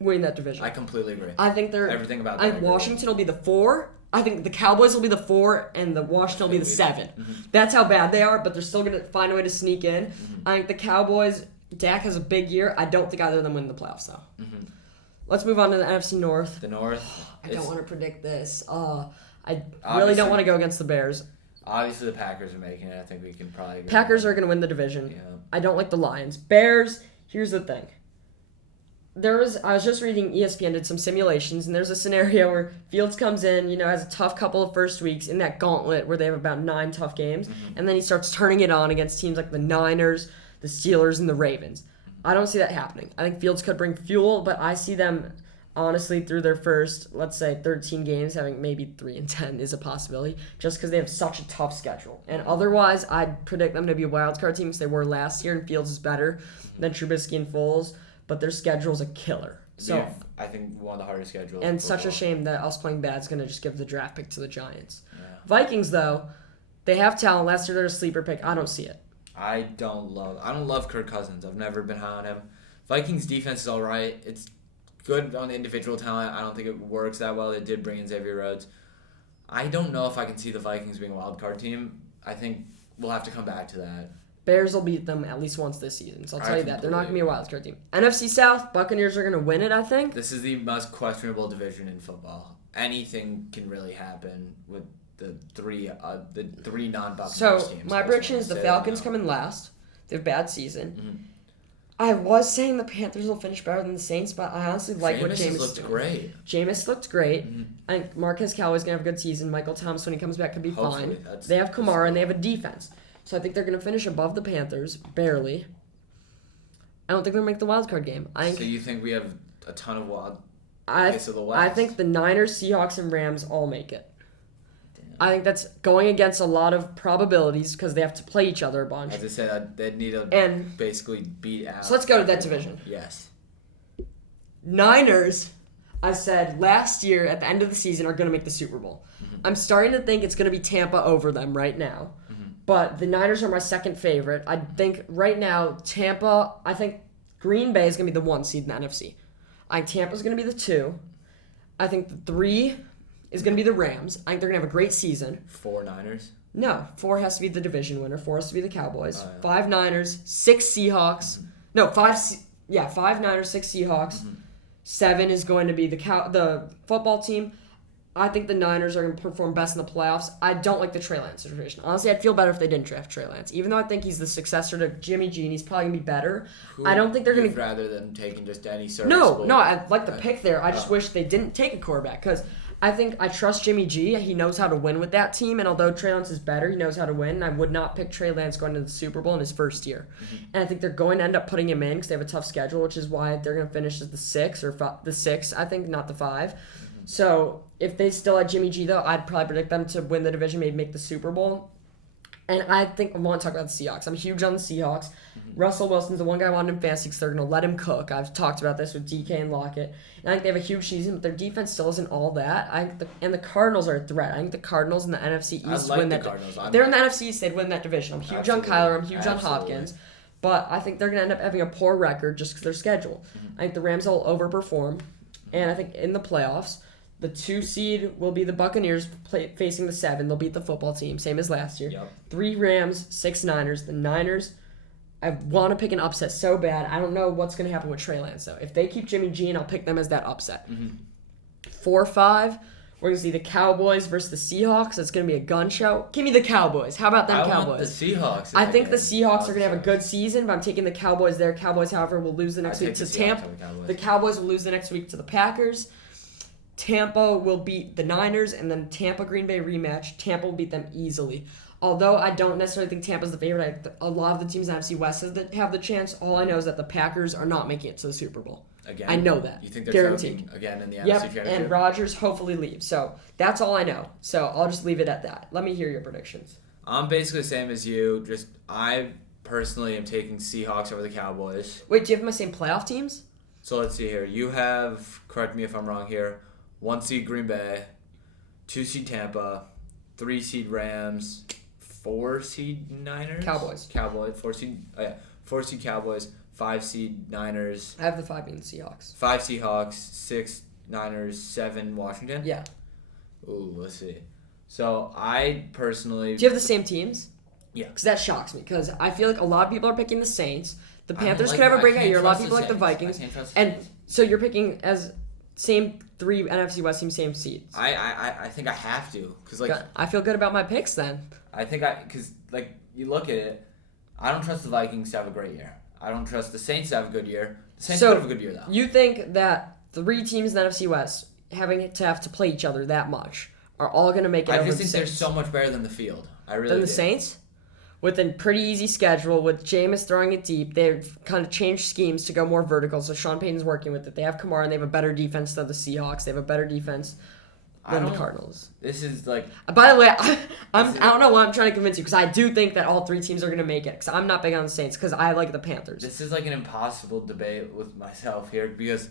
winning that division. I completely agree. I think everything about that. I think Washington will be the 4. I think the Cowboys will be the 4, and the Washington will be the 7. That's how bad they are, but they're still gonna find a way to sneak in. I think the Cowboys. Dak has a big year. I don't think either of them win the playoffs though. Let's move on to the NFC North. The North. I don't want to predict this. I really don't want to go against the Bears. Obviously, the Packers are making it. I think we can probably go. Packers are going to win the division. Yeah. I don't like the Lions. Bears, here's the thing. I was just reading ESPN did some simulations, and there's a scenario where Fields comes in, has a tough couple of first weeks in that gauntlet where they have about 9 tough games, and then he starts turning it on against teams like the Niners, the Steelers, and the Ravens. I don't see that happening. I think Fields could bring fuel, but I see them, honestly, through their first, let's say, 13 games, having maybe 3-10 is a possibility, just because they have such a tough schedule. And otherwise, I'd predict them to be a wild card team because they were last year, and Fields is better than Trubisky and Foles, but their schedule's a killer. So I think one of the hardest schedules. And such a shame that us playing bad is going to just give the draft pick to the Giants. Yeah. Vikings, though, they have talent. Last year they're a sleeper pick. I don't see it. I don't love Kirk Cousins. I've never been high on him. Vikings defense is all right. It's good on the individual talent. I don't think it works that well. They did bring in Xavier Rhodes. I don't know if I can see the Vikings being a wild card team. I think we'll have to come back to that. Bears will beat them at least once this season, so I'll tell you that. They're not going to be a wild card team. NFC South, Buccaneers are going to win it, I think. This is the most questionable division in football. Anything can really happen with the three non-Buccaneers teams. So, my prediction is the Falcons come in last. They have a bad season. I was saying the Panthers will finish better than the Saints, but I honestly like what Jameis looked great. Jameis looked great. I think Marquez Callaway's going to have a good season. Michael Thomas, when he comes back, could be fine. They have Kamara, and they have a defense. So I think they're going to finish above the Panthers, barely. I don't think they're going to make the wild card game. So you think we have a ton of wild case of the West? I think the Niners, Seahawks, and Rams all make it. Damn. I think that's going against a lot of probabilities because they have to play each other a bunch. As I said, they'd need to basically beat out. So let's go to that division. Yes. Niners, I said last year at the end of the season, are going to make the Super Bowl. I'm starting to think it's going to be Tampa over them right now. But the Niners are my second favorite. I think right now, Tampa, I think Green Bay is going to be the 1 seed in the NFC. I think Tampa's going to be the 2. I think the 3 is going to be the Rams. I think they're going to have a great season. 4 Niners? No, 4 has to be the division winner. 4 has to be the Cowboys. 5 Niners, 6 Seahawks. No, 5 Niners, 6 Seahawks. 7 is going to be the football team. I think the Niners are going to perform best in the playoffs. I don't like the Trey Lance situation. Honestly, I'd feel better if they didn't draft Trey Lance. Even though I think he's the successor to Jimmy G and he's probably going to be better. I don't think they're going to... rather than taking just any serviceable... No, I like the pick there. I just wish they didn't take a quarterback because I think I trust Jimmy G. He knows how to win with that team, and although Trey Lance is better, he knows how to win. I would not pick Trey Lance going to the Super Bowl in his first year. And I think they're going to end up putting him in because they have a tough schedule, which is why they're going to finish as the 6, I think, not the 5. So if they still had Jimmy G, though, I'd probably predict them to win the division, maybe make the Super Bowl. And I think I want to talk about the Seahawks. I'm huge on the Seahawks. Russell Wilson's the one guy I wanted in fantasy because they're going to let him cook. I've talked about this with DK and Lockett. And I think they have a huge season, but their defense still isn't all that. And the Cardinals are a threat. I think the Cardinals in the NFC East win that. If they're in the NFC East, they'd win that division. I'm huge on Kyler. I'm huge on Hopkins. But I think they're going to end up having a poor record just because their schedule. I think the Rams will overperform. And I think in the playoffs, the 2 seed will be the Buccaneers facing the 7. They'll beat the football team, same as last year. 3 Rams, 6 Niners. The Niners, I want to pick an upset so bad. I don't know what's going to happen with Trey Lance, though. If they keep Jimmy G, I'll pick them as that upset. 4-5, we're We're going to see the Cowboys versus the Seahawks. It's going to be a gun show. Give me the Cowboys. How about them Cowboys? I want the Seahawks. I think the Seahawks are going to have a good season, but I'm taking the Cowboys there. Cowboys, however, will lose the next week to Tampa. The Cowboys will lose the next week to the Packers. Tampa will beat the Niners, and then Tampa-Green Bay rematch. Tampa will beat them easily. Although I don't necessarily think Tampa's the favorite, a lot of the teams in NFC West have the chance. All I know is that the Packers are not making it to the Super Bowl. Again, I know that. You think they're guaranteed again in the NFC Yep, Championship? and Rodgers hopefully leaves. So that's all I know. So I'll just leave it at that. Let me hear your predictions. I'm basically the same as you. Just I personally am taking Seahawks over the Cowboys. Wait, do you have my same playoff teams? So let's see here. You have, correct me if I'm wrong here, 1 seed Green Bay, 2 seed Tampa, 3 seed Rams, 4 seed Niners? Cowboys. 4 seed Cowboys, 5 seed Niners. I have the 5 being the Seahawks. 5 Seahawks, 6 Niners, 7 Washington? Yeah. Ooh, let's see. So I personally... Do you have the same teams? Yeah. Because that shocks me. Because I feel like a lot of people are picking the Saints. The Panthers could have a breakout year. A lot of people like the Vikings. And so you're picking as same 3 NFC West teams, same seeds. I think I have to. Cause I feel good about my picks then. Because you look at it, I don't trust the Vikings to have a great year. I don't trust the Saints to have a good year. The Saints could have a good year, though. You think that 3 teams in the NFC West having to have to play each other that much are all going to make it over the Saints? I just think they're so much better than the field. I really Than the do. Saints? With a pretty easy schedule, with Jameis throwing it deep, they've kind of changed schemes to go more vertical, so Sean Payton's working with it. They have Kamara, and they have a better defense than the Seahawks. They have a better defense than the Cardinals. This is like... By the way, I don't know why I'm trying to convince you, because I do think that all 3 teams are going to make it, because I'm not big on the Saints, because I like the Panthers. This is like an impossible debate with myself here, because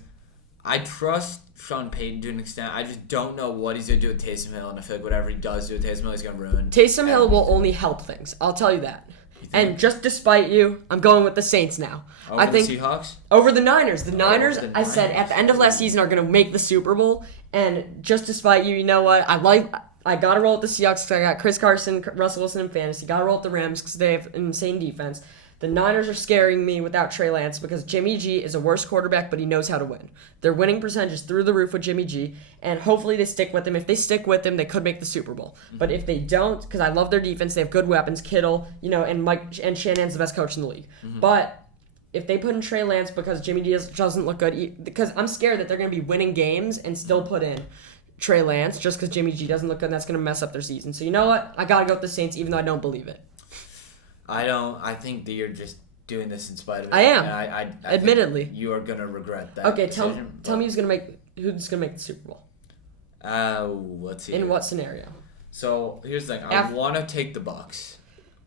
I trust Sean Payton to an extent. I just don't know what he's going to do with Taysom Hill, and I feel like whatever he does do with Taysom Hill, he's going to ruin. Taysom Hill will only help things. I'll tell you that. And just despite you, I'm going with the Saints now. Over the Seahawks? Over the Niners. The Niners, I said, at the end of last season are going to make the Super Bowl. And just despite you, you know what? I got to roll with the Seahawks because I got Chris Carson, Russell Wilson in fantasy. Got to roll with the Rams because they have an insane defense. The Niners are scaring me without Trey Lance because Jimmy G is a worse quarterback, but he knows how to win. Their winning percentage is through the roof with Jimmy G, and hopefully they stick with him. If they stick with him, they could make the Super Bowl. Mm-hmm. But if they don't, because I love their defense, they have good weapons, Kittle, and Mike and Shanahan's the best coach in the league. Mm-hmm. But if they put in Trey Lance because Jimmy G doesn't look good, because I'm scared that they're going to be winning games and still put in Trey Lance just because Jimmy G doesn't look good, and that's going to mess up their season. So you know what? I got to go with the Saints, even though I don't believe it. I think that you're just doing this in spite of it. I am. And I admittedly. Think you are going to regret that. Okay, tell me who's going to make the Super Bowl. Let's see. In what scenario? So, here's the thing. I want to take the Bucs,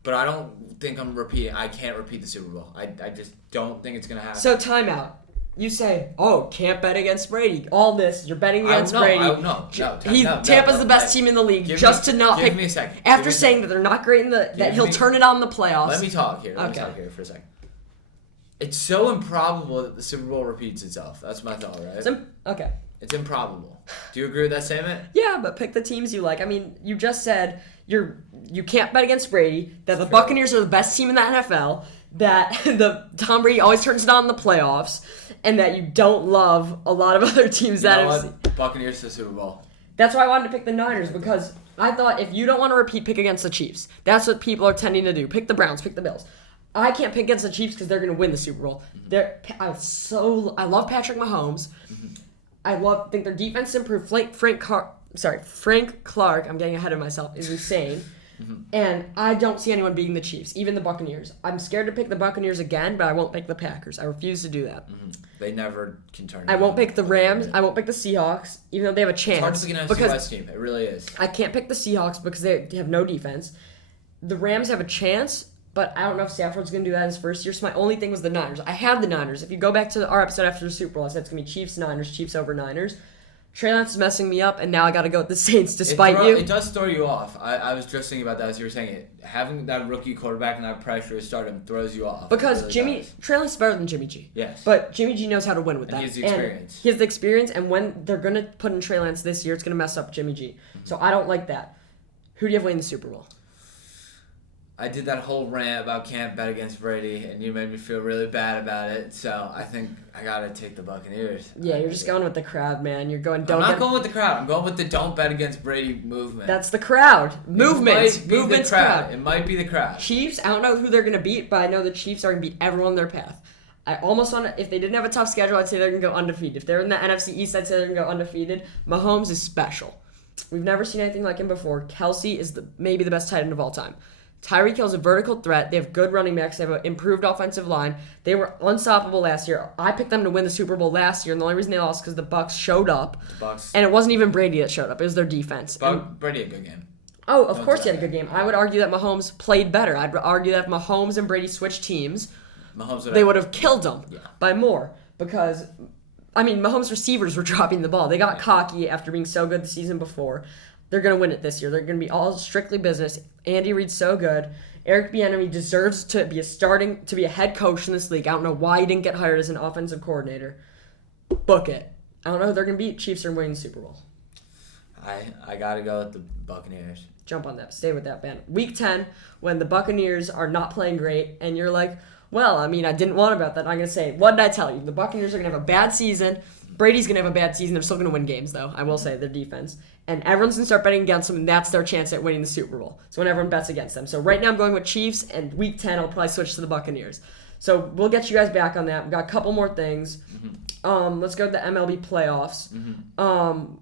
but I don't think I can't repeat the Super Bowl. I just don't think it's going to happen. So, timeout. You say, can't bet against Brady. All this, you're betting against Brady. Tampa's the best team in the league. Give me a second. After saying that they're not great in that he'll turn it on in the playoffs. Let me talk here. Let me talk here for a second. It's so improbable that the Super Bowl repeats itself. That's my thought, right? Okay. It's improbable. Do you agree with that statement? Yeah, but pick the teams you like. I mean, you just said you can't bet against Brady, that the Buccaneers are the best team in the NFL, that the Tom Brady always turns it on in the playoffs, and that you don't love a lot of other teams Buccaneers to the Super Bowl. That's why I wanted to pick the Niners, because I thought if you don't want to repeat, pick against the Chiefs. That's what people are tending to do. Pick the Browns, pick the Bills. I can't pick against the Chiefs because they're going to win the Super Bowl. I love Patrick Mahomes. I think their defense improved. Frank Clark, I'm getting ahead of myself, is insane. And I don't see anyone beating the Chiefs, even the Buccaneers. I'm scared to pick the Buccaneers again, but I won't pick the Packers. I refuse to do that. They never can turn. I won't pick the Rams. I won't pick the Seahawks, even though they have a chance. It's hard to pick an NFC West team. It really is. I can't pick the Seahawks because they have no defense. The Rams have a chance, but I don't know if Stafford's going to do that in his first year. So my only thing was the Niners. I have the Niners. If you go back to our episode after the Super Bowl, I said it's going to be Chiefs-Niners, Chiefs over Niners. Trey Lance is messing me up, and now I got to go with the Saints despite you. It does throw you off. I was just thinking about that as you were saying it. Having that rookie quarterback and that pressure to start him throws you off. Because Trey Lance is better than Jimmy G. Yes. But Jimmy G knows how to win with that. And he has the experience. He has the experience, and when they're going to put in Trey Lance this year, it's going to mess up Jimmy G. So I don't like that. Who do you have winning the Super Bowl? I did that whole rant about can't bet against Brady, and you made me feel really bad about it. So I think I gotta take the Buccaneers. Yeah, you're just going with the crowd, man. You're going. I'm not going with the crowd. I'm going with the don't bet against Brady movement. That's the crowd. Movement's crowd. It might be the crowd. Chiefs. I don't know who they're gonna beat, but I know the Chiefs are gonna beat everyone in their path. I almost want to. If they didn't have a tough schedule, I'd say they're gonna go undefeated. If they're in the NFC East, I'd say they're gonna go undefeated. Mahomes is special. We've never seen anything like him before. Kelsey is maybe the best tight end of all time. Tyreek Hill's a vertical threat. They have good running backs. They have an improved offensive line. They were unstoppable last year. I picked them to win the Super Bowl last year, and the only reason they lost is because the Bucs showed up. And it wasn't even Brady that showed up. It was their defense. Brady had a good game. Oh, of course he had a good game. I would argue that Mahomes played better. I'd argue that if Mahomes and Brady switched teams, they would have killed them by more. Because, Mahomes' receivers were dropping the ball. They got cocky after being so good the season before. They're going to win it this year. They're going to be all strictly business. Andy Reid's so good. Eric Bieniemy deserves to be a head coach in this league. I don't know why he didn't get hired as an offensive coordinator. Book it. I don't know who they're going to beat. Chiefs are winning the Super Bowl. I got to go with the Buccaneers. Jump on that. Stay with that, man. Week 10, when the Buccaneers are not playing great, and you're like, well, I didn't want about that. I'm going to say, what did I tell you? The Buccaneers are going to have a bad season. Brady's going to have a bad season. They're still going to win games, though. I will say, their defense. And everyone's going to start betting against them, and that's their chance at winning the Super Bowl. So when everyone bets against them. So right now I'm going with Chiefs, and Week 10 I'll probably switch to the Buccaneers. So we'll get you guys back on that. We've got a couple more things. Let's go to the MLB Playoffs.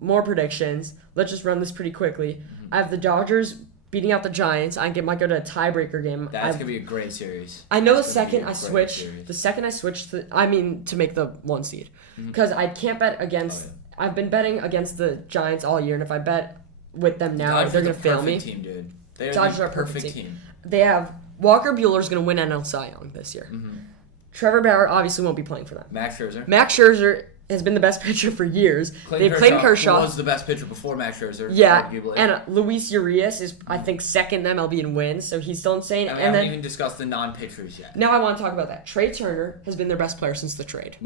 More predictions. Let's just run this pretty quickly. I have the Dodgers beating out the Giants. I might go to a tiebreaker game. That's going to be a great series. I know the second I switch to make the 1 seed. Because I can't bet against... I've been betting against the Giants all year, and if I bet with them now, they're going to fail me. Team, dude. They're Dodgers are a perfect team. They have Walker Buehler's going to win NL Cy Young this year. Trevor Bauer obviously won't be playing for them. Max Scherzer has been the best pitcher for years. Clayton Kershaw was the best pitcher before Max Scherzer. Yeah, arguably. And Luis Urias is, I think, second in MLB in wins, so he's still insane. I haven't even discussed the non-pitchers yet. Now I want to talk about that. Trey Turner has been their best player since the trade.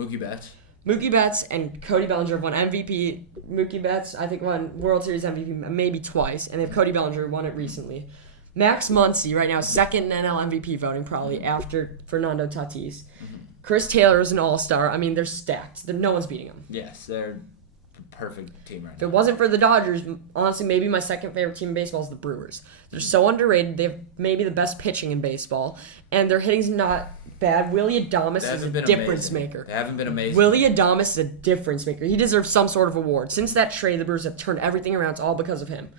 Mookie Betts and Cody Bellinger have won MVP. Mookie Betts, I think, won World Series MVP maybe twice, and they have Cody Bellinger who won it recently. Max Muncy right now second in NL MVP voting probably after Fernando Tatis. Chris Taylor is an all-star. They're stacked. No one's beating them. Yes, they're a perfect team right now. If it wasn't for the Dodgers, honestly, maybe my second favorite team in baseball is the Brewers. They're so underrated. They have maybe the best pitching in baseball, and their hitting's not bad. Willie Adames is a difference maker. They haven't been amazing. Willie Adames is a difference maker. He deserves some sort of award. Since that trade, the Brewers have turned everything around. It's all because of him.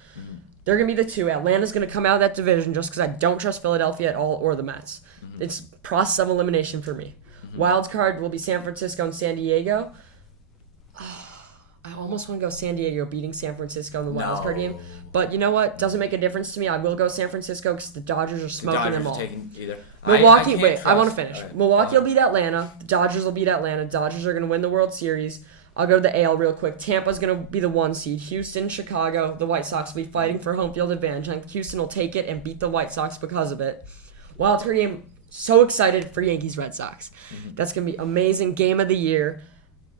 They're going to be the 2. Atlanta's going to come out of that division just because I don't trust Philadelphia at all or the Mets. It's process of elimination for me. Wild card will be San Francisco and San Diego. I almost want to go San Diego beating San Francisco in the wild card game. But you know what? Doesn't make a difference to me. I will go San Francisco because the Dodgers are smoking them all. Milwaukee, I want to finish. Right. Milwaukee will beat Atlanta. The Dodgers will beat Atlanta. Dodgers are going to win the World Series. I'll go to the AL real quick. Tampa's going to be the 1 seed. Houston, Chicago, the White Sox will be fighting for home field advantage. I think Houston will take it and beat the White Sox because of it. Wild card game, so excited for Yankees-Red Sox. That's going to be amazing. Game of the year.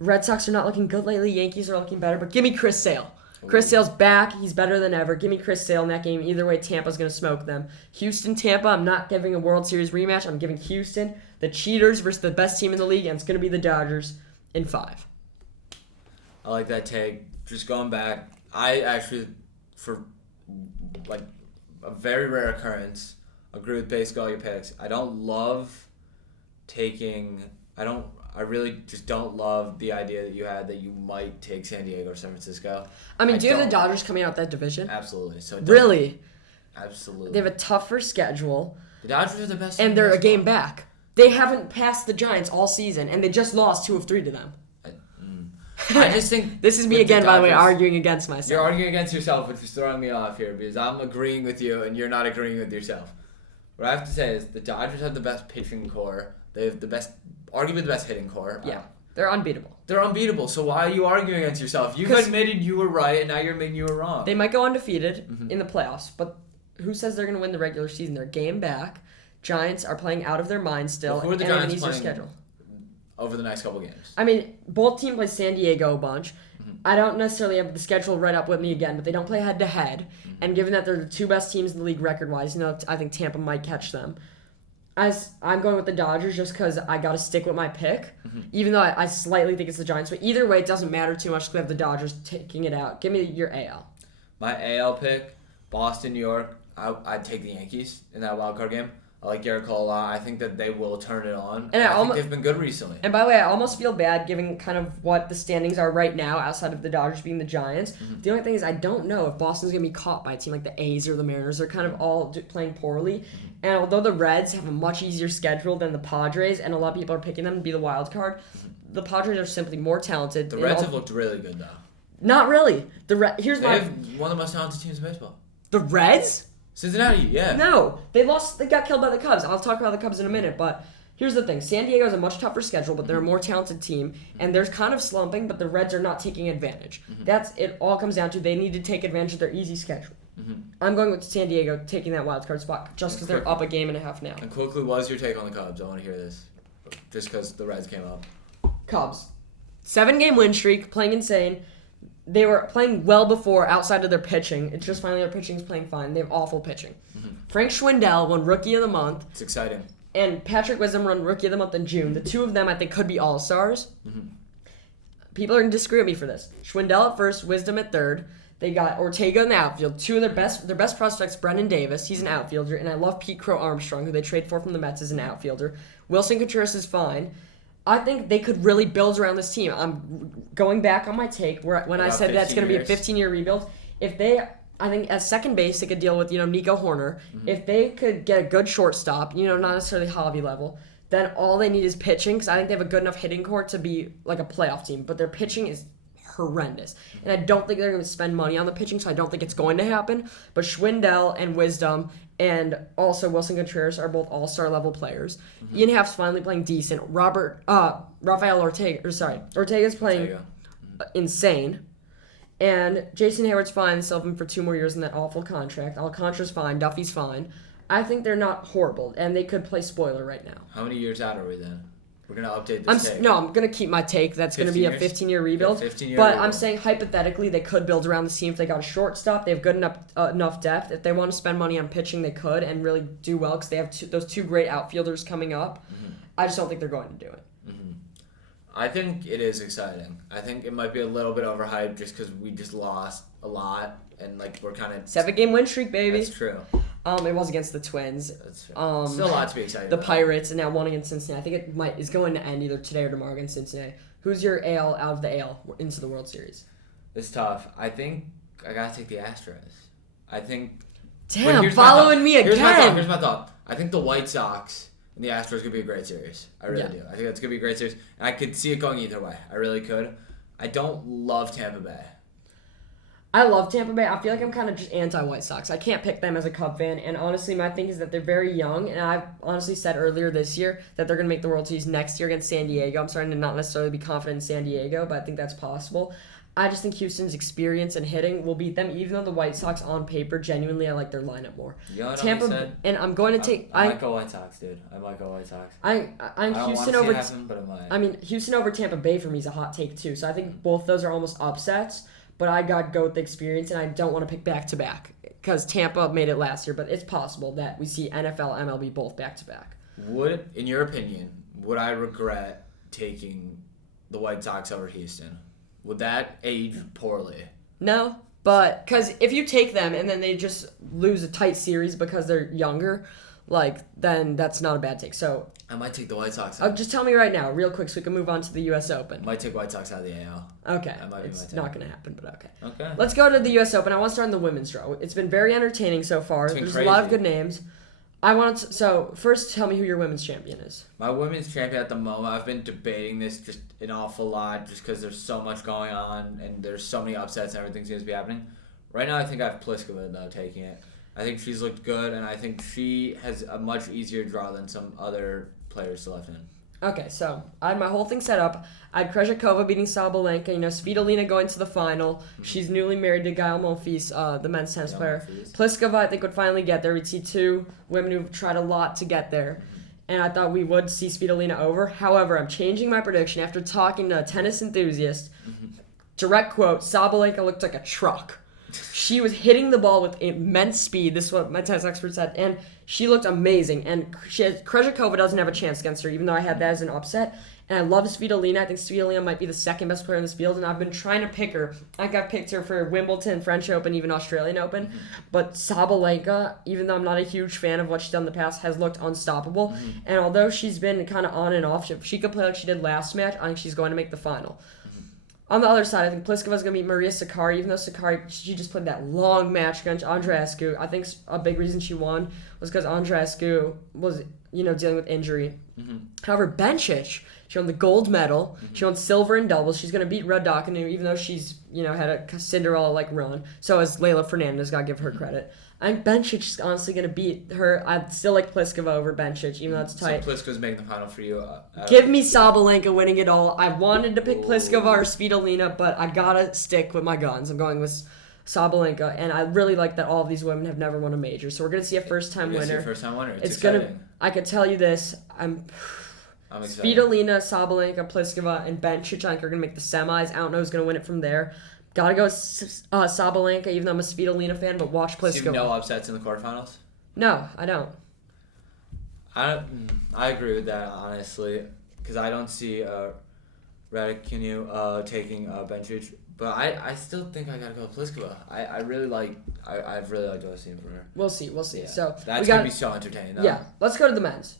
Red Sox are not looking good lately. Yankees are looking better. But give me Chris Sale. Chris Sale's back. He's better than ever. Give me Chris Sale in that game. Either way, Tampa's going to smoke them. Houston-Tampa, I'm not giving a World Series rematch. I'm giving Houston, the cheaters versus the best team in the league, and it's going to be the Dodgers in 5. I like that take. Just going back, I actually, for like a very rare occurrence, agree with basically all your picks. I really just don't love the idea that you had that you might take San Diego or San Francisco. Do you have the Dodgers coming out that division? Absolutely. Really? Absolutely. They have a tougher schedule. The Dodgers are the best. And they're a game back. They haven't passed the Giants all season, and they just lost 2 of 3 to them. I just think... This is me again, by the way, arguing against myself. You're arguing against yourself, which is throwing me off here, because I'm agreeing with you, and you're not agreeing with yourself. What I have to say is the Dodgers have the best pitching core. They have arguably the best hitting core. Yeah, they're unbeatable. They're unbeatable, so why are you arguing against yourself? You've admitted you were right, and now you're admitting you were wrong. They might go undefeated in the playoffs, but who says they're going to win the regular season? They're game back. Giants are playing out of their minds still, who are the and Giants an easier playing schedule. Over the next couple games? Both teams play San Diego a bunch, I don't necessarily have the schedule right up with me again, but they don't play head-to-head. And given that they're the two best teams in the league record-wise, I think Tampa might catch them. I'm going with the Dodgers just because I got to stick with my pick, even though I slightly think it's the Giants. But either way, it doesn't matter too much because we have the Dodgers taking it out. Give me your AL. My AL pick, Boston, New York. I'd take the Yankees in that wild card game. I like Garrett Cole a lot. I think that they will turn it on. And I think they've been good recently. And by the way, I almost feel bad given kind of what the standings are right now outside of the Dodgers being the Giants. The only thing is I don't know if Boston's going to be caught by a team like the A's or the Mariners. They're kind of all playing poorly. And although the Reds have a much easier schedule than the Padres, and a lot of people are picking them to be the wild card, the Padres are simply more talented. The Reds have looked really good, though. Not really. They have one of the most talented teams in baseball. The Reds? Cincinnati, yeah. No, they lost. They got killed by the Cubs. I'll talk about the Cubs in a minute, but here's the thing. San Diego is a much tougher schedule, but they're a more talented team, and they're kind of slumping, but the Reds are not taking advantage. That's it. All comes down to they need to take advantage of their easy schedule. I'm going with San Diego taking that wild card spot just because they're up a game and a half now. And quickly, what was your take on the Cubs? I want to hear this, just because the Reds came up. Cubs, 7-game win streak, playing insane. They were playing well before outside of their pitching. It's just finally their pitching's playing fine. They have awful pitching. Frank Schwindel won Rookie of the Month. It's exciting. And Patrick Wisdom won Rookie of the Month in June. The two of them, I think, could be all-stars. People are going to disagree with me for this. Schwindel at first, Wisdom at third. They got Ortega in the outfield. Two of their best prospects, Brendan Davis. He's an outfielder. And I love Pete Crow Armstrong, who they trade for from the Mets as an outfielder. Wilson Contreras is fine. I think they could really build around this team. I'm going back on my take when I said that's going to be a 15-year rebuild. I think at second base they could deal with Nico Horner. If they could get a good shortstop, not necessarily Javi level, then all they need is pitching. Because I think they have a good enough hitting core to be like a playoff team. But their pitching is horrendous, and I don't think they're going to spend money on the pitching. So I don't think it's going to happen. But Schwindel and Wisdom and also Wilson Contreras are both all-star level players. Ian Happ's finally playing decent. Ortega's playing insane. And Jason Hayward's fine. They still have him for 2 more years in that awful contract. Alcantara's fine. Duffy's fine. I think they're not horrible, and they could play spoiler right now. How many years out are we then? We're going to update this take. No, I'm going to keep my take. That's going to be a 15-year rebuild. 15-year but rebuild. I'm saying hypothetically they could build around the team if they got a shortstop. They have good enough depth. If they want to spend money on pitching, they could and really do well because they have those two great outfielders coming up. I just don't think they're going to do it. I think it is exciting. I think it might be a little bit overhyped just because we just lost a lot and we're kind of 7-game win streak, baby. That's true. It was against the Twins. That's true. Still a lot to be excited about. The Pirates and now one against Cincinnati. I think is going to end either today or tomorrow against Cincinnati. Who's your AL out of the AL into the World Series? It's tough. I think I gotta take the Astros. I think. Damn, following me again. Here's my thought. I think the White Sox and the Astros could be a great series. I really do. I think that's gonna be a great series, and I could see it going either way. I really could. I don't love Tampa Bay. I love Tampa Bay. I feel like I'm kind of just anti-White Sox. I can't pick them as a Cub fan, and honestly, my thing is that they're very young, and I've honestly said earlier this year that they're going to make the World Series next year against San Diego. I'm starting to not necessarily be confident in San Diego, but I think that's possible. I just think Houston's experience and hitting will beat them, even though the White Sox on paper, genuinely, I like their lineup more. You know what Tampa, and I'm going to take. I might go White Sox, dude. I might go White Sox. I'm Houston over. Happen, but I might. I mean, Houston over Tampa Bay for me is a hot take too. So I think both those are almost upsets. But I got to go with the experience, and I don't want to pick back-to-back because Tampa made it last year. But it's possible that we see NFL, MLB both back-to-back. In your opinion, would I regret taking the White Sox over Houston? Would that age poorly? No, but because if you take them and then they just lose a tight series because they're younger, then that's not a bad take. So I might take the White Sox. Just tell me right now, real quick, so we can move on to the U.S. Open. Might take White Sox out of the AL. Okay, it's not going to happen, but okay. Okay. Let's go to the U.S. Open. I want to start in the women's draw. It's been very entertaining so far. There's crazy. A lot of good names. So first, tell me who your women's champion is. My women's champion at the moment, I've been debating this just an awful lot just because there's so much going on and there's so many upsets and everything seems to be happening. Right now, I think I have Pliskova, though, taking it. I think she's looked good, and I think she has a much easier draw than some other players to left in. Okay, so I had my whole thing set up. I had Krejcikova beating Sabalenka. Svitolina going to the final. Mm-hmm. She's newly married to Gael Monfils, the men's tennis player. Pliskova, I think, would finally get there. We'd see two women who've tried a lot to get there. And I thought we would see Svitolina over. However, I'm changing my prediction after talking to a tennis enthusiast. direct quote, Sabalenka looked like a truck. She was hitting the ball with immense speed. This is what my tennis expert said. And she looked amazing. And Krejcikova doesn't have a chance against her, even though I had that as an upset. And I love Svitolina. I think Svitolina might be the second best player in this field. And I've been trying to pick her. I think I've picked her for Wimbledon, French Open, even Australian Open. But Sabalenka, even though I'm not a huge fan of what she's done in the past, has looked unstoppable. And although she's been kind of on and off, if she could play like she did last match, I think she's going to make the final. On the other side, I think Pliskova's going to beat Maria Sakkari, even though Sakkari, she just played that long match against Andreescu. I think a big reason she won was because Andreescu was, dealing with injury. However, Bencic, she won the gold medal. She won silver in doubles. She's going to beat Radakinu, even though she's, had a Cinderella-like run. So is Leylah Fernandez, got to give her credit. I think Bencic is honestly going to beat her. I still like Pliskova over Bencic, even though it's tight. So Pliskova's making the final for you. Give me Sabalenka winning it all. I wanted to pick Pliskova or Svitolina, but I got to stick with my guns. I'm going with Sabalenka, and I really like that all of these women have never won a major. So we're going to see a first-time winner. It's exciting. I can tell you this. I'm excited. Svitolina, Sabalenka, Pliskova, and Bencic, I think, are going to make the semis. I don't know who's going to win it from there. Gotta go with Sabalenka, even though I'm a Svitolina fan, but watch Pliskova. So you have no upsets in the quarterfinals? No, I don't. I agree with that, honestly, because I don't see Radakinu taking Bencic, but I still think I gotta go with Pliskova. I've really liked what I've seen from her. We'll see. Yeah. So that's gonna be so entertaining, though. Yeah, let's go to the men's.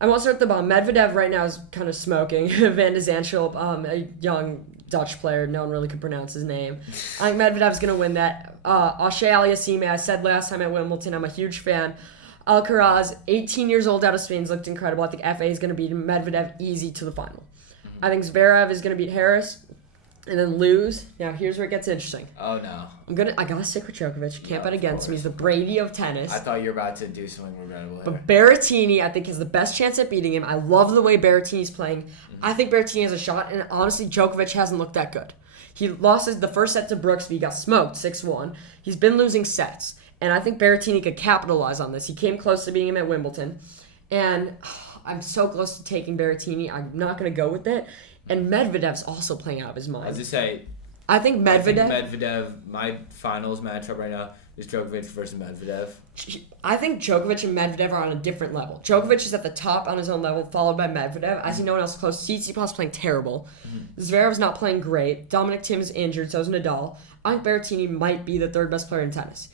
I want to start at the bottom. Medvedev right now is kind of smoking. Van de Zandschulp, a young Dutch player. No one really can pronounce his name. I think Medvedev's going to win that. Auché Aliassime, I said last time at Wimbledon, I'm a huge fan. Alcaraz, 18 years old out of Spain, looked incredible. I think FA is going to beat Medvedev easy to the final. I think Zverev is going to beat Harris and then lose. Now, here's where it gets interesting. Oh, no. I got to stick with Djokovic. Can't bet against him. He's the Brady of tennis. I thought you were about to do something regrettable. But Berrettini, I think, has the best chance at beating him. I love the way Berrettini's playing. I think Berrettini has a shot, and honestly, Djokovic hasn't looked that good. He lost the first set to Brooks, but he got smoked 6-1. He's been losing sets, and I think Berrettini could capitalize on this. He came close to beating him at Wimbledon, and I'm so close to taking Berrettini. I'm not going to go with it. And Medvedev's also playing out of his mind. I was just say, I think Medvedev, my finals matchup right now is Djokovic versus Medvedev. I think Djokovic and Medvedev are on a different level. Djokovic is at the top on his own level, followed by Medvedev. I see no one else close. Tsitsipas playing terrible. Zverev's not playing great. Dominic Thiem is injured, so is Nadal. I think Berrettini might be the third best player in tennis.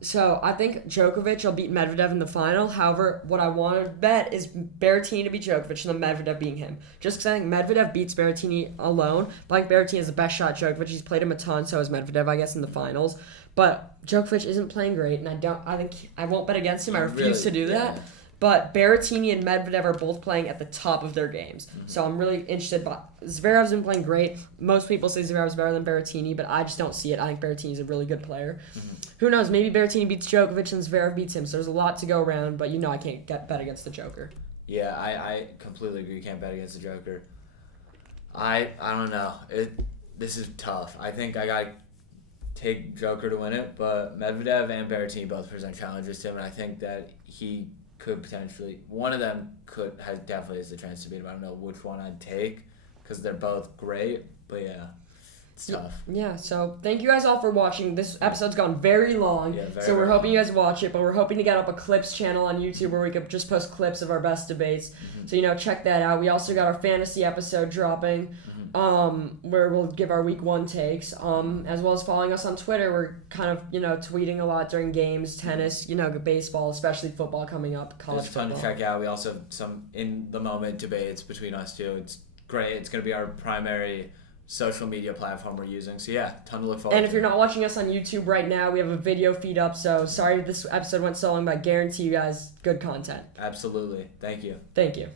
So I think Djokovic will beat Medvedev in the final. However, what I want to bet is Berrettini to beat Djokovic and then Medvedev beating him. Just because I think Medvedev beats Berrettini alone. But I think Berrettini has the best shot at Djokovic. He's played him a ton, so has Medvedev, I guess, in the finals. But Djokovic isn't playing great, and I won't bet against him. I refuse to do that. But Berrettini and Medvedev are both playing at the top of their games. So I'm really interested. But Zverev's been playing great. Most people say Zverev's better than Berrettini, but I just don't see it. I think Berrettini's a really good player. Who knows? Maybe Berrettini beats Djokovic and Zverev beats him. So there's a lot to go around, but I can't bet against the Joker. Yeah, I completely agree. You can't bet against the Joker. I don't know. This is tough. I think I got to take Joker to win it, but Medvedev and Berrettini both present challenges to him, and I think that he could potentially, one of them definitely has the chance to beat him. I don't know which one I'd take because they're both great, but yeah, it's tough. Yeah, so thank you guys all for watching. This episode's gone very long, so we're hoping you guys watch it, but we're hoping to get up a clips channel on YouTube where we could just post clips of our best debates. So, check that out. We also got our fantasy episode dropping, where we'll give our week 1 takes, as well as following us on Twitter. We're kind of, tweeting a lot during games, tennis, baseball, especially football coming up, college football. There's a ton to check out. We also have some in-the-moment debates between us two. It's great. It's going to be our primary social media platform we're using. So yeah, ton to look forward to. And if you're not watching us on YouTube right now, we have a video feed up. So sorry this episode went so long, but I guarantee you guys good content. Absolutely. Thank you. Thank you.